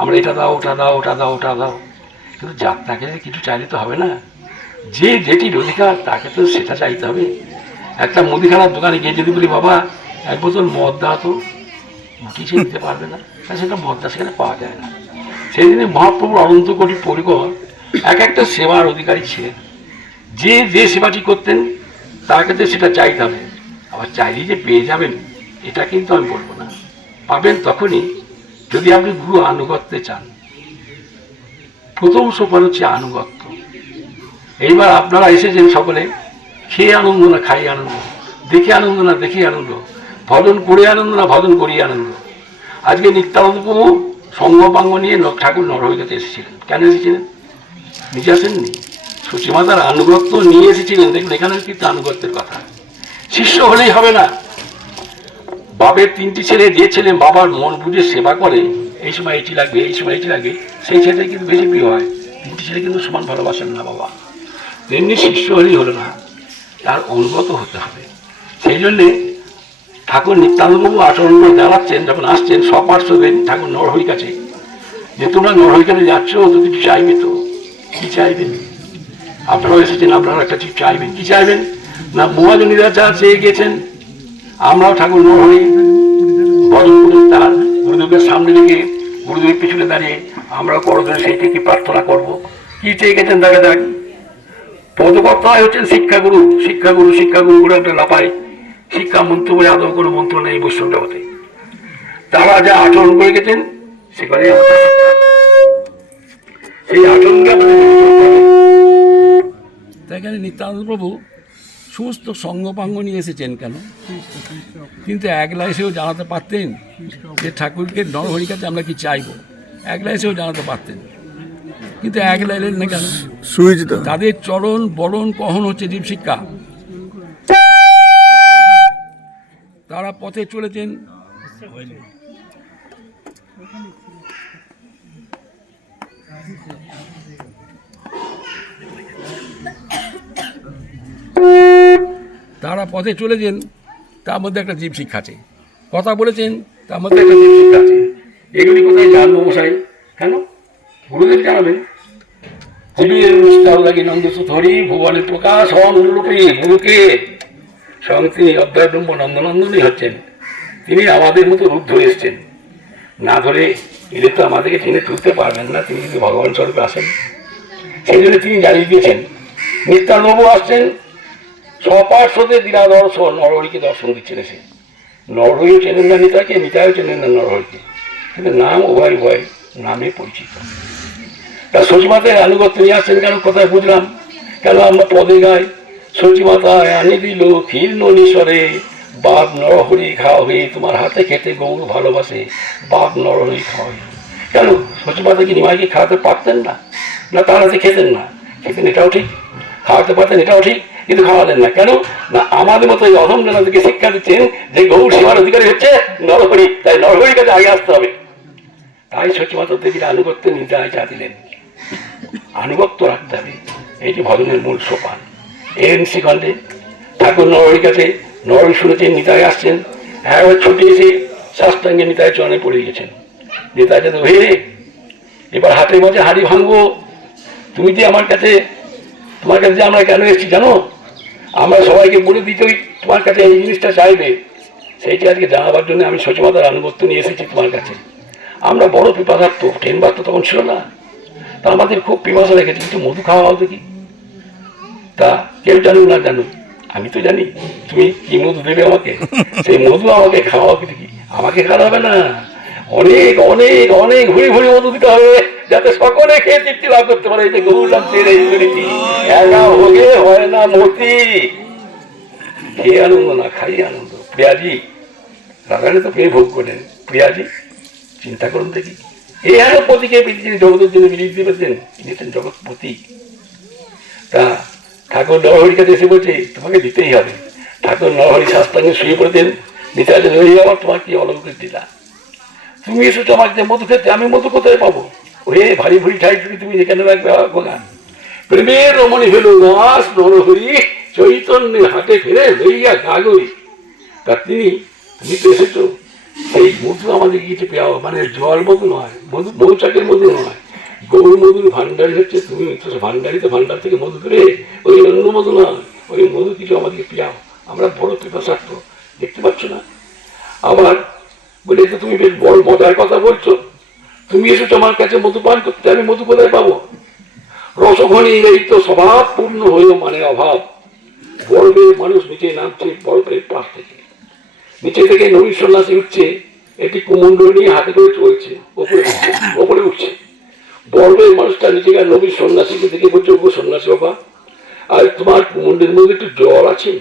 আমরা এটা দাও, ওটা দাও, ওটা দাও, ওটা দাও। কিন্তু যাত্রাকে কিছু চাইলে তো হবে না। যে যেটির অধিকার তাকে তো সেটা চাইতে হবে। একটা মুদিখানার দোকানে গিয়ে যদি বলি বাবা এক বোতল মদ দাও, তো কিছু দিতে পারবে না, সেটা মদটা সেখানে পাওয়া যায় না। সেই দিনে মহাপ্রভুর অনন্ত কোটি পরিকর এক একটা সেবার অধিকারী ছিলেন। যে যে সেবাটি করতেন তার কাছে সেটা চাইতে হবে। আবার চাইলেই যে পেয়ে যাবেন এটা কিন্তু আমি বলবো না। পাবেন তখনই যদি আপনি গুরু আনুগত্যে চান। প্রথম সোপান হচ্ছে আনুগত্য। এইবার আপনারা এসেছেন সকলে, খেয়ে আনন্দ না খাই আনন্দ, দেখে আনন্দ না দেখে আনন্দ, ভজন করে আনন্দ না ভজন করিয়ে আনন্দ। আজকে নিত্যানন্দ প্রভু সঙ্গপাঙ্গ নিয়ে ঠাকুর নরহরিতে এসেছিলেন। কেন এসেছিলেন? নিজে আসেননি, সুচিমাতার আনুগত্য নিয়ে এসেছিলেন। দেখুন, এখানে কিন্তু আনুগত্যের কথা। শিষ্য হলেই হবে না। বাপের তিনটি ছেলে, যে ছেলে বাবার মন বুঝে সেবা করে, এই সময় এটি লাগবে, এই সময় এটি লাগবে, সেই ছেলেটাই কিন্তু বেশি প্রিয় হয়। তিনটি ছেলে কিন্তু সমান ভালোবাসেন না বাবা। তেমনি শিষ্য হলেই হলো না, তার অনুগত হতে হবে। সেই জন্যে ঠাকুর নিত্যানন্দবাবু আচরণ করে দাঁড়াচ্ছেন, যখন আসছেন সপার্শ্বদের ঠাকুর নরহরির কাছে, যে তোমরা নরহরির কাছে যাচ্ছ, তো কিছু চাইবে, তো কি চাইবেন? আপনারাও এসেছেন, আপনারা একটা কিছু চাইবেন। কি চাইবেন? না মহাজনীরা যা চেয়ে গেছেন, আমরাও ঠাকুর নরহরি ভজন করে তার গুরুদেবের সামনে রেখে, গুরুদেবের পিছনে দাঁড়িয়ে আমরাও করজোড়ে সেইটি কি প্রার্থনা করবো। কি চেয়ে গেছেন তাকে দেখ। পদকর্তায় হচ্ছেন শিক্ষাগুরু, শিক্ষাগুরু, শিক্ষাগুরু করে একটা লাপায়। শিক্ষা মন্ত্র বলে আদৌ কোনো মন্ত্র নেই বৈষ্ণব জগতে। তারা যা আচরণ করে গেছেন সেখানে সেই আচরণকে আমাদের মেনে চলতে হবে। তাই এখানে নিত্যানন্দ প্রভু সমস্ত সঙ্গপাঙ্গ নিয়ে এসেছেন কেন? কিন্তু একলা এসেও জানাতে পারতেন যে ঠাকুরকে নরহরির কাছে আমরা কি চাইবো, একলা এসেও জানাতে পারতেন, কিন্তু একলা এলেন না কেন? সুইচ দাও। তাদের চরণ বরণ কহন হচ্ছে দীপশিক্ষা। তারা পথে চলেছেন তার মধ্যে একটা জীব শিক্ষা আছে, কথা বলেছেন তার মধ্যে একটা জীব শিক্ষা আছে। এগুলি কোথায় জানবো মশাই? কেন? গুরুদেব জানাবেন। জীবের নিষ্ঠাও লাগে নন্দসুত হরি ভুবনে প্রকাশ হন অনুরূপে গুরুকে স্বয়ং তিনি অধ্যায় ব্রহ্ম নন্দনন্দনই হচ্ছেন। তিনি আমাদের মতো রূপ ধরে এসছেন, না ধরে এদের তো আমাদেরকে টেনে তুলতে পারবেন না, তিনি যদি ভগবান স্বরূপে আসেন। সেই জন্য তিনি জানিয়ে দিয়েছেন নিত্যানন্দ আসছেন স্বপার্শ্বদে দিনা দর্শন, নরহরিকে দর্শন দিচ্ছেন এসে। নরহরিও চেনেন না নিতাইকে, নিতাইও চেনেন না নরহরিকে, কিন্তু নাম উভয় উভয় নামে পরিচিত। তা সচিমাতায় আনুগত্য নিয়ে আসছেন কেন? কোথায় বুঝলাম কেন? আমরা পদে গাই সচিমাতায় আনি দিল ক্ষীর ননীশ্বরে, বাপ নরহরি খাওয়াবে, তোমার হাতে খেতে গৌর ভালোবাসে, বাপ নরহরি খাওয়াবে। কেন? সচিমাতা কি নিমাইকে খাওয়াতে পারতেন না? না তার হাতে খেতেন না? খেতেন, এটাও ঠিক। খাওয়াতে পারতেন, এটাও ঠিক, কিন্তু খাওয়ালেন না কেন? না আমাদের মতো এই অধম জনতাকে শিক্ষা দিচ্ছেন যে গৌর সেবার অধিকারী হচ্ছে নরহরি, তাই নরহরির কাছে আগে আসতে হবে। তাই সচিমাতা দেবীর আনুগত্য নির্দেশ চা দিলেন, আনুগত্য রাখতে হবে, এইটি ভজনের মূল সোপান। এর নিশিখণ্ডে ঠাকুর নরহরির কাছে, নরহরি শুনেছেন নিতাই আসছেন, একবার ছুটে এসে সাষ্টাঙ্গে নিতাই চরণে পড়ে গেছেন। নিতাই যাতে হে এবার হাতের মাঝে হাড়ি ভাঙবো, তুমি যে আমার কাছে, তোমার কাছে যে আমরা কেন এসেছি জানো? আমরা সবাইকে বলে দিতেই তোমার কাছে এই জিনিসটা চাইবে, সেইটি আজকে জানাবার জন্য আমি সচিমাতার আনুগত্য নিয়ে এসেছি তোমার কাছে। আমরা বড় পিপাসার্থ, ট্রেন বাস তো তখন ছিল না, তা আমাদের খুব পিপাসা রেখেছে, কিছু মধু খাওয়া দেখি। তা কেউ জানুক না জানুক, আমি তো জানি তুমি কি মধু দেবে আমাকে, সেই মধু আমাকে খাওয়া দেখি। আমাকে খাওয়া হবে না, অনেক অনেক অনেক ঘুরে ঘুরে মধু দিতে হবে, যাতে সকলে খেয়ে তৃপ্তি লাভ করতে পারে। এই যে গৌর লাগছে একা ভোগে হয় না মতি, খেয়ে আনন্দ না খাইয়ে আনন্দ। প্রিয়াজি রাধারানী তো পেয়ে ভোগ করলেন, প্রিয়াজি চিন্তা করুন দেখি, এই এত পতিকে যিনি জগতের জন্য বিলিয়ে দিতে পেরেছেন, তিনি হচ্ছেন জগৎপতি। তা ঠাকুর নরহরির কাছে এসে বলছে তোমাকে দিতেই হবে। ঠাকুর নরহরি শাস্ত্রাঙ্গে শুয়ে পড়েছেন, নিতাই হয়ে আমার তোমার কি অলৌকিক দিলা, তুমি এসেছো আমার যে মধু খেতে, আমি মধু কোথায় পাবো? ওহে ভারী ভুড়ি ঠাই তুমি যেখানে রাখবে গোলা। প্রেমের রমণী হলো নাস নরহরি, চৈতন্যের হাতে ফিরে লইয়া গাগরি। তা তুমি তো এসেছো, সেই মধু আমাদের কিছু পেয়াও, মানে জল মধু নয়, মধু মৌচাকের মধু নয়, গৌর মধুর ভান্ডারী হচ্ছে তুমি। ভান্ডারী তো ভান্ডার থেকে মধু করে, ওই অন্য মধু নয়, ওই মধু কিছু আমাদেরকে পেয়াও, আমরা বড় পিপাসার্থ, দেখতে পাচ্ছ না? আবার বলে তো তুমি বেশ বড় মজার কথা বলছো, তুমি এসেছো আমার কাছে মধু পান করতে, আমি মধু কোথায় পাবো? রসঘনী এই তো স্বভাব পূর্ণ হয়েও মানে অভাব। বরফের মানুষ নিচে নামছে বরফের পাশ থেকে, নিচে থেকে নবীন সন্ন্যাসী উঠছে, একটি কুমন্ডল নিয়ে হাতে করে চলছে, ওপরে উঠছে। বরফের মানুষটা নিচে গিয়ে নবীন সন্ন্যাসীকে দেখে বলছে, ও সন্ন্যাসী বাবা, আর তোমার কুমন্ডের মধ্যে একটু জল আছে,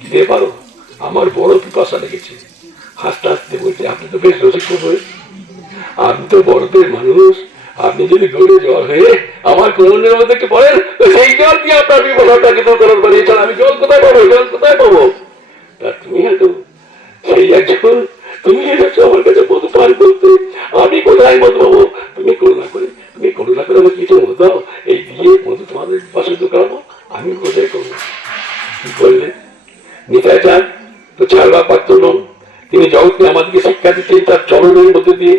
দিতে পারো? আমার বড় পিপাসা লেগেছে। হাসতে হাসতে বলছে, আপনি তো বেশ রসিক হয়ে, আপনি তো বরফের মানুষ, আপনি যদি গৌরে জল হয়ে আমার কুমন্ডের মধ্যে একটু পড়েন, সেই জল দিয়ে আপনার পিপাসাটাকে তো করার পারি, এছাড়া আমি জল কোথায় পাবো, জল কোথায় পাবো? তা তুমি হয়তো সেই একজন, তুমি এসেছো আমার কাছে মধু পান করতে, আমি কোথায় মধু পাবো? তুমি করুণা করে আমার কিছু মধু দাও, এই দিয়ে মধু তোমাদের পাশে করাবো, আমি কোথায় করবো? কি করলেন নিতাই চান তো ছাড়বা পারত নন। তিনি জগৎকে আমাদেরকে শিক্ষা দিচ্ছেন তার চরণের মধ্যে দিয়ে,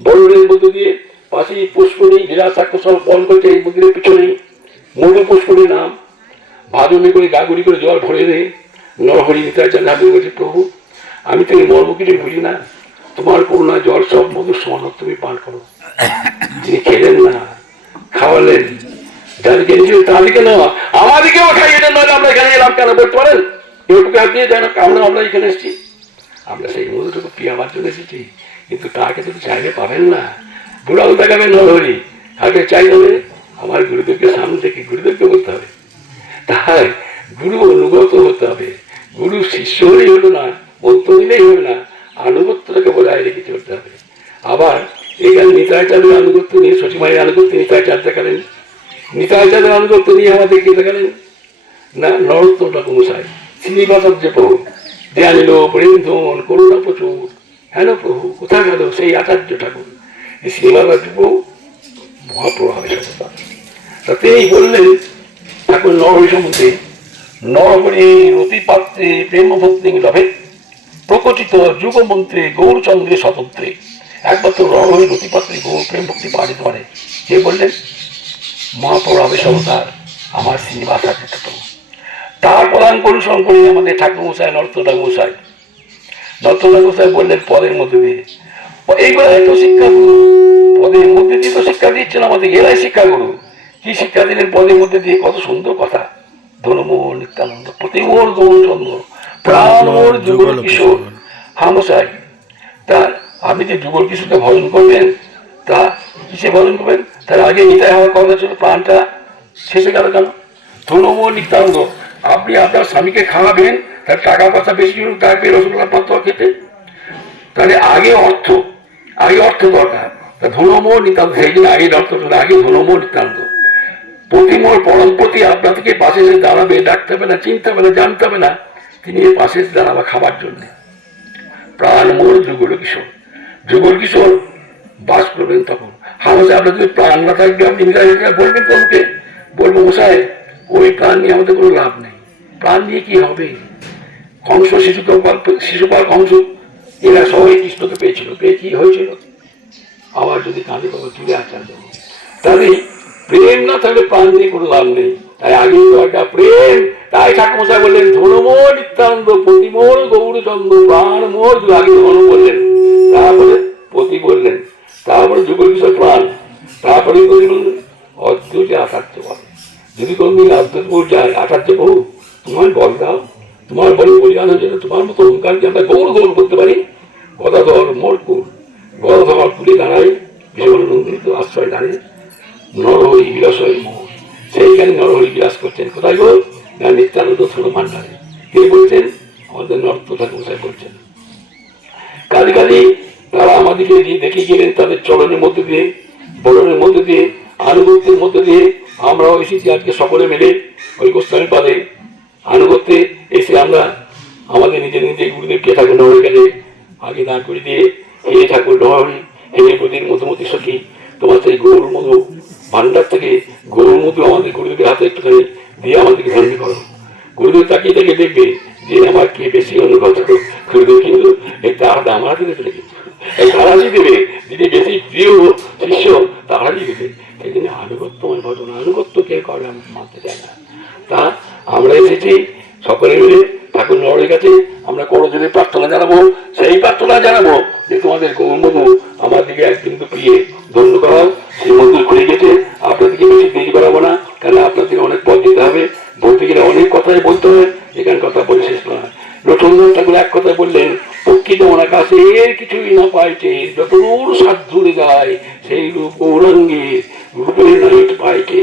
বরণের মধ্যে দিয়ে। পাশে পুষ্করী বিরাসাক্ষসল বল করছে, এই মন্দিরের পিছনেই মধু পুষ্করী নাম, ভাদনে করে গাগুড়ি করে জল ভরে দেয়। নরহরি নিতাই চান হাতে বলছে, প্রভু আমি তো এই মর্ম কিছু বুঝি না, তোমার করুণা জল সব মধুর সমান, তুমি পান করো। তিনি খেলেন না, খাওয়ালেন, যাদেরকে এনেছিল তাদেরকে নেওয়া, আমাদেরকেও খাইয়ে নয় আমরা এখানে এলাম কেন বলতে পারেন? কেউ দিয়ে যায় না, আমরা এখানে এসেছি, আমরা সেই মধু যতটুকু আমার জন্য এসেছি, কিন্তু তার কাছে তো চাইলে পাবেন না। বুড়াও দেখাবেন নরহরি, কাকে চাই হবে? আমার গুরুদেবকে সামনে থেকে গুরুদেবকে বলতে হবে। তাই গুরু অনুগত হতে হবে। গুরু শিষ্য হলেই হলো না, মন্ত্র দিলেই হবে না, আনুগত্যটাকে বজায় রেখে চলতে হবে। আবার এখানে নিতাইচাঁদের আনুগত্য নিয়ে, শশীমায়ের আনুগত্য নিতাইচাঁদ দেখালেন, নিতাইচাঁদের আনুগত্য নিয়ে আমাদেরকে দেখালেন না নরোত্তম ঠাকুর মশাই, শ্রীনিবাসার্য প্রভু দেয়ালিল প্রেম ধন করুণা প্রচুর, হ্যাঁ প্রভু কোথায় গেল সেই আচার্য ঠাকুর? এই শ্রীনিবাসার্য প্রভু মহাপ্রভাবে সভ্যতা। তিনি বললেন ঠাকুর নরহরি সম্বন্ধে, নরহরি রতি পাত্রে প্রেম ভক্তি লভে প্রকটিত যুগমন্ত্রে গৌরচন্দ্রে স্বতন্ত্রে। একমাত্র নরহরি রতি পাত্রে গৌর প্রেম ভক্তি পাওয়া যেতে পারে। কে বললেন? মহাপ্রভাবে সভ্যতার আমার শ্রীনিবাসার্য প্রভু। তার প্রধান অনুসরণ করে আমাদের ঠাকুর মশাই, নরোত্তম ঠাকুর মশাই। নরোত্তম ঠাকুর মশাই বললেন পদের মধ্যে দিয়ে, এইগুলো এত শিক্ষা গুরু, পদের মধ্যে দিয়ে তো শিক্ষা দিচ্ছেন আমাদের, এরাই শিক্ষা গুরু। কি শিক্ষা দিলেন পদের মধ্যে দিয়ে? কত সুন্দর কথা। ধনমোহন নিত্যানন্দ, প্রতিমোর গৌরচন্দ্র, প্রাণমোর যুগল কিশোর। হ্যাঁ মশাই, তা আপনি যে যুগল কিশোরকে ভজন করবেন, তা কিসে ভজন করবেন? তার আগে নিতাই হওয়ার কথা ছিল, প্রাণটা শেষে গেল কেন? ধনমোহন নিত্যানন্দ, আপনি আপনার স্বামীকে খাওয়াবেন, তার টাকা পয়সা বেশি ছিল, তারপরে রসগোল্লা পাত্র খেতে, তাহলে আগে অর্থ দরকার। তা ধনমোহন নিত্যানন্দ, সেই জন্য আগে অর্থ, আগে ধনমোহন নিত্যানন্দ। প্রতিমোর পরমপতি আপনার থেকে পাশে এসে দাঁড়াবে, ডাকতে হবে না, চিনতে হবে না, জানতে হবে না, তিনি এর পাশে এসে দাঁড়াবে খাবার জন্য। প্রাণমোর যুগল কিশোর, যুগল কিশোর বাস করবেন তখন। হামসে আপনার যদি প্রাণ না থাকবে, আপনি বলবেন কোনকে? বলবো মশাই ওই প্রাণ নিয়ে আমাদের কোনো লাভ নেই, প্রাণ নিয়ে কি হবে? কংস শিশুপাল কংস এরা সবাই কৃষ্ণকে পেয়েছিল, পেয়ে কি হয়েছিল? আবার যদি কাঁদে বাবা জুড়ে আচার্য, তাহলে প্রেম না থাকলে প্রাণ দিয়ে কোনো লাভ নেই। তাই আগে দরকার প্রেম। তাই ঠাকুর মশাই বললেন ধনমোর নিত্যানন্দ, প্রতিমোর গৌরচন্দ্র, প্রাণ মোর। আগে ধন বললেন, তারপরে পতি বললেন, তারপরে যুগল কিশোর প্রাণ, তারপরে বললেন অদ্বৈত আচার্য বল। যদি কোনদিন অদ্বৈতপুর যায়, আচার্য বহু তোমার বল দাও, তোমার বলে বলিয়ানোর জন্য তোমার মতো অহংকার যে আমরা গৌর গৌর করতে পারি। গদাধর মোর কুল, গদাধর তুলে দাঁড়ায় ভীষণ নন্দিত আশ্রয় দাঁড়িয়ে নরহরি বিরসয় মোর। সেইখানে নরহরি বিরাজ করছেন। কোথায় গো? না নিত্যানন্দ ছোট ভান্ডারে। কে বলছেন? আমাদের নরোত্তম ঠাকুর মশাই বলছেন। কালী কালী তারা আমাদেরকে দিয়ে দেখিয়ে গেলেন তাদের চরণের মধ্যে দিয়ে, বরণের মধ্যে দিয়ে, আনুগত্যের মধ্যে দিয়ে। আমরাও এসেছি আজকে সকলে মিলে ওই গোস্বামী পাদে আনুগত্যে এসে আমরা আমাদের নিজের গুরুদেবকে ঠাকুর নরহরি কাছে আগে দাঁড় করে দিয়ে, হে ঠাকুর নরহরি, হে প্রতির মধুমতি সখী, তোমার সেই গৌর মধু ভান্ডার থেকে গৌর মধু আমাদের গুরুদেবের হাতে একটুখানি দিয়ে আমাদেরকে ধন্য করো। গুরুদেব তাকিয়ে তাকে দেখবে যে আমার কে বেশি অনুগত। গুরুদেব কিন্তু এই তারাটা আমার হাতে চলে গেছে, এই তারাই দেবে। যিনি বেশি প্রিয় শিষ্য তারাই দেবে। সেই জন্য আনুগত্যময় ভজন, আনুগত্য কে করে আমি মানতে চাই না। তা আমরা এসেছি সকলে মিলে ঠাকুর নরহরির কাছে আমরা করজোড়ে প্রার্থনা জানাবো। সেই প্রার্থনা জানাবো যে তোমাদের গৌরমধু আমার দিকে একদিন তো প্রিয়ে ধন্য করা, সেই মন্দির খুলে গেছে। আপনাদেরকে বেশি দেরি করাবো না, কারণ আপনাদের অনেক পথ যেতে হবে, বলতে গেলে অনেক কথাই বলতে হবে, এখানে কথা বলে শেষ নয়। রচন্দ্র ঠাকুর এক কথায় বললেন, প্রকৃত ওনার কাছে এর কিছুই না পাইছে, যত দূর সাত জুড়ে যায় সেই রূপ গৌরাঙ্গের রূপের নাইট পাইকে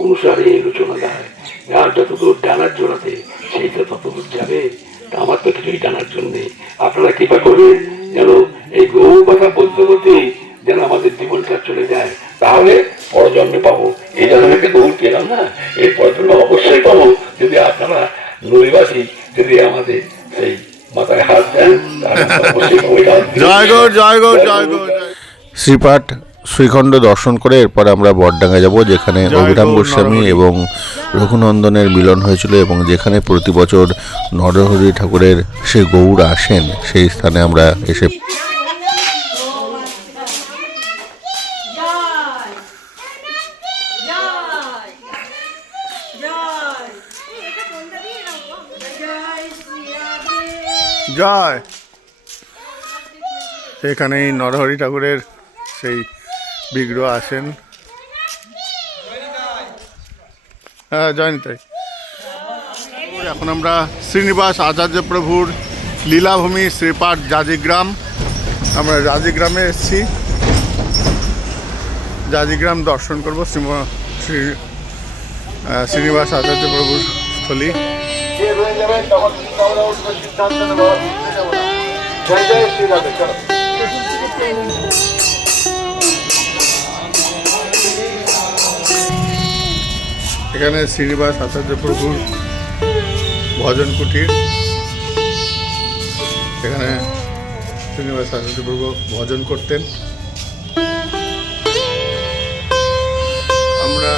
অনুসারে রচনা দেয়। যার যতদূর ডানার জোড়াতে সেইটা ততদূর যাবে। তা আমার তো কিছুই জানার জন্যে আপনারা কৃপা করবেন যেন এই গৌর কথা বলতে বলতে যেন আমাদের জীবনটা চলে যায়, তাহলে পরজন্মে পাবো। এই জন্মকে গৌর পেলাম না, এই পরজন্মে অবশ্যই পাবো যদি আপনারা নৈবাসী যদি আমাদের সেই মাথায় হাত দেন। জয় গৌর, জয় গৌর, জয় গৌর। শ্রীপাঠ শ্রীখণ্ড দর্শন করে এরপর আমরা বড়ডাঙ্গা যাব, যেখানে অভিরাম গোস্বামী এবং রঘুনন্দনের মিলন হয়েছিল এবং যেখানে প্রতি বছর নরহরি ঠাকুরের সে গৌর আসেন, সেই স্থানে আমরা এসে জয়। এখানেই নরহরি ঠাকুরের সেই বিগ্রহ আসেন। হ্যাঁ জয় নিতাই। এখন আমরা শ্রীনিবাস আচার্য প্রভুর লীলাভূমি শ্রীপাঠ জাজিগ্রাম। আমরা জাজিগ্রামে এসেছি, জাজিগ্রাম দর্শন করব, শ্রীনিবাস আচার্য প্রভুর স্থলী। এখানে শ্রীনিবাস আচার্য প্রভুর ভজন কুটির। এখানে শ্রীনিবাস আচার্য প্রভু ভজন করতেন। আমরা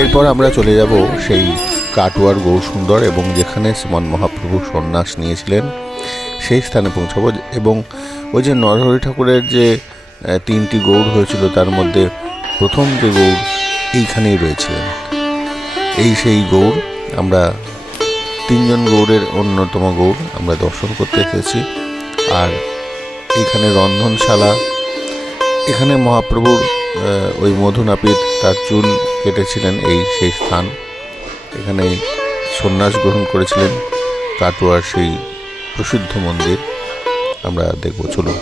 এরপর আমরা চলে যাব সেই কাটোয়ার গৌরসুন্দর এবং যেখানে শ্রীমন মহাপ্রভু সন্ন্যাস নিয়েছিলেন সেই স্থানে পৌঁছাবো। এবং ওই যে নরহরি ঠাকুরের যে 3টি গৌর হয়েছিল তার মধ্যে প্রথম যে গৌর এইখানেই রয়েছিলেন, এই সেই গৌর। আমরা 3জন গৌরের অন্যতম গৌর আমরা দর্শন করতে এসেছি। আর এইখানে রন্ধনশালা, এখানে মহাপ্রভুর ওই মধুনাপিত তার চুল কেটেছিলেন, এই সেই স্থান। এখানে সন্ন্যাস গ্রহণ করেছিলেন কাটোয়ার সেই প্রসিদ্ধ মন্দির আমরা দেখব। চলুন।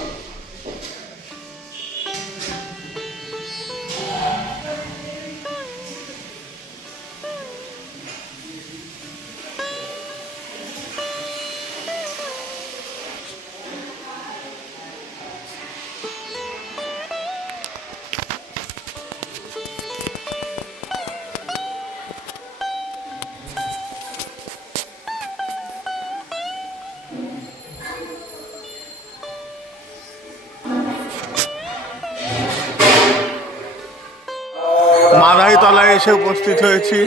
মাধাই তলায় এসে উপস্থিত হয়েছি।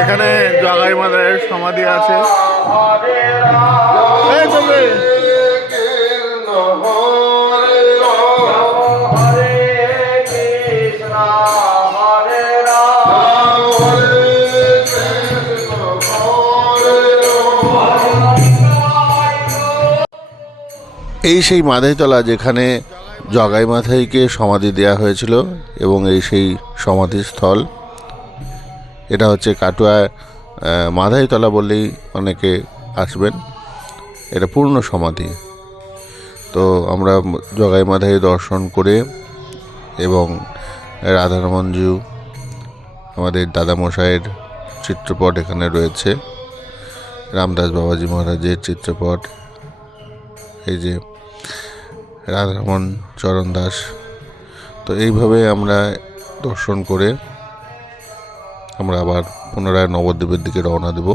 এখানে জগাই মাদায়ের সমাধি আছে। এই সেই মাধাইতলা যেখানে জগাই মাধাইকে সমাধি দেওয়া হয়েছিল এবং এই সেই সমাধিস্থল। এটা হচ্ছে কাটোয়া মাধাইতলা বললেই অনেকে আসবেন, এটা পূর্ণ সমাধি। তো আমরা জগাই মাধাই দর্শন করে এবং রাধারমঞ্জু আমাদের দাদামশাইয়ের চিত্রপট এখানে রয়েছে, রামদাস বাবাজি মহারাজের চিত্রপট, এই যে রাধারমণ চরণ দাস। তো এইভাবে আমরা দর্শন করে আমরা আবার পুনরায় নবদ্বীপের দিকে রওনা দেব।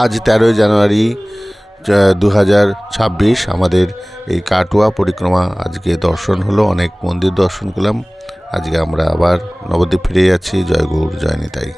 আজ 13 জানুয়ারি 2026 আমাদের এই কাটোয়া পরিক্রমা আজকে দর্শন হলো, অনেক মন্দির দর্শন করলাম। আজকে আমরা আবার নবদ্বীপ ফিরে যাচ্ছি। জয় গৌর, জয় নিতাই।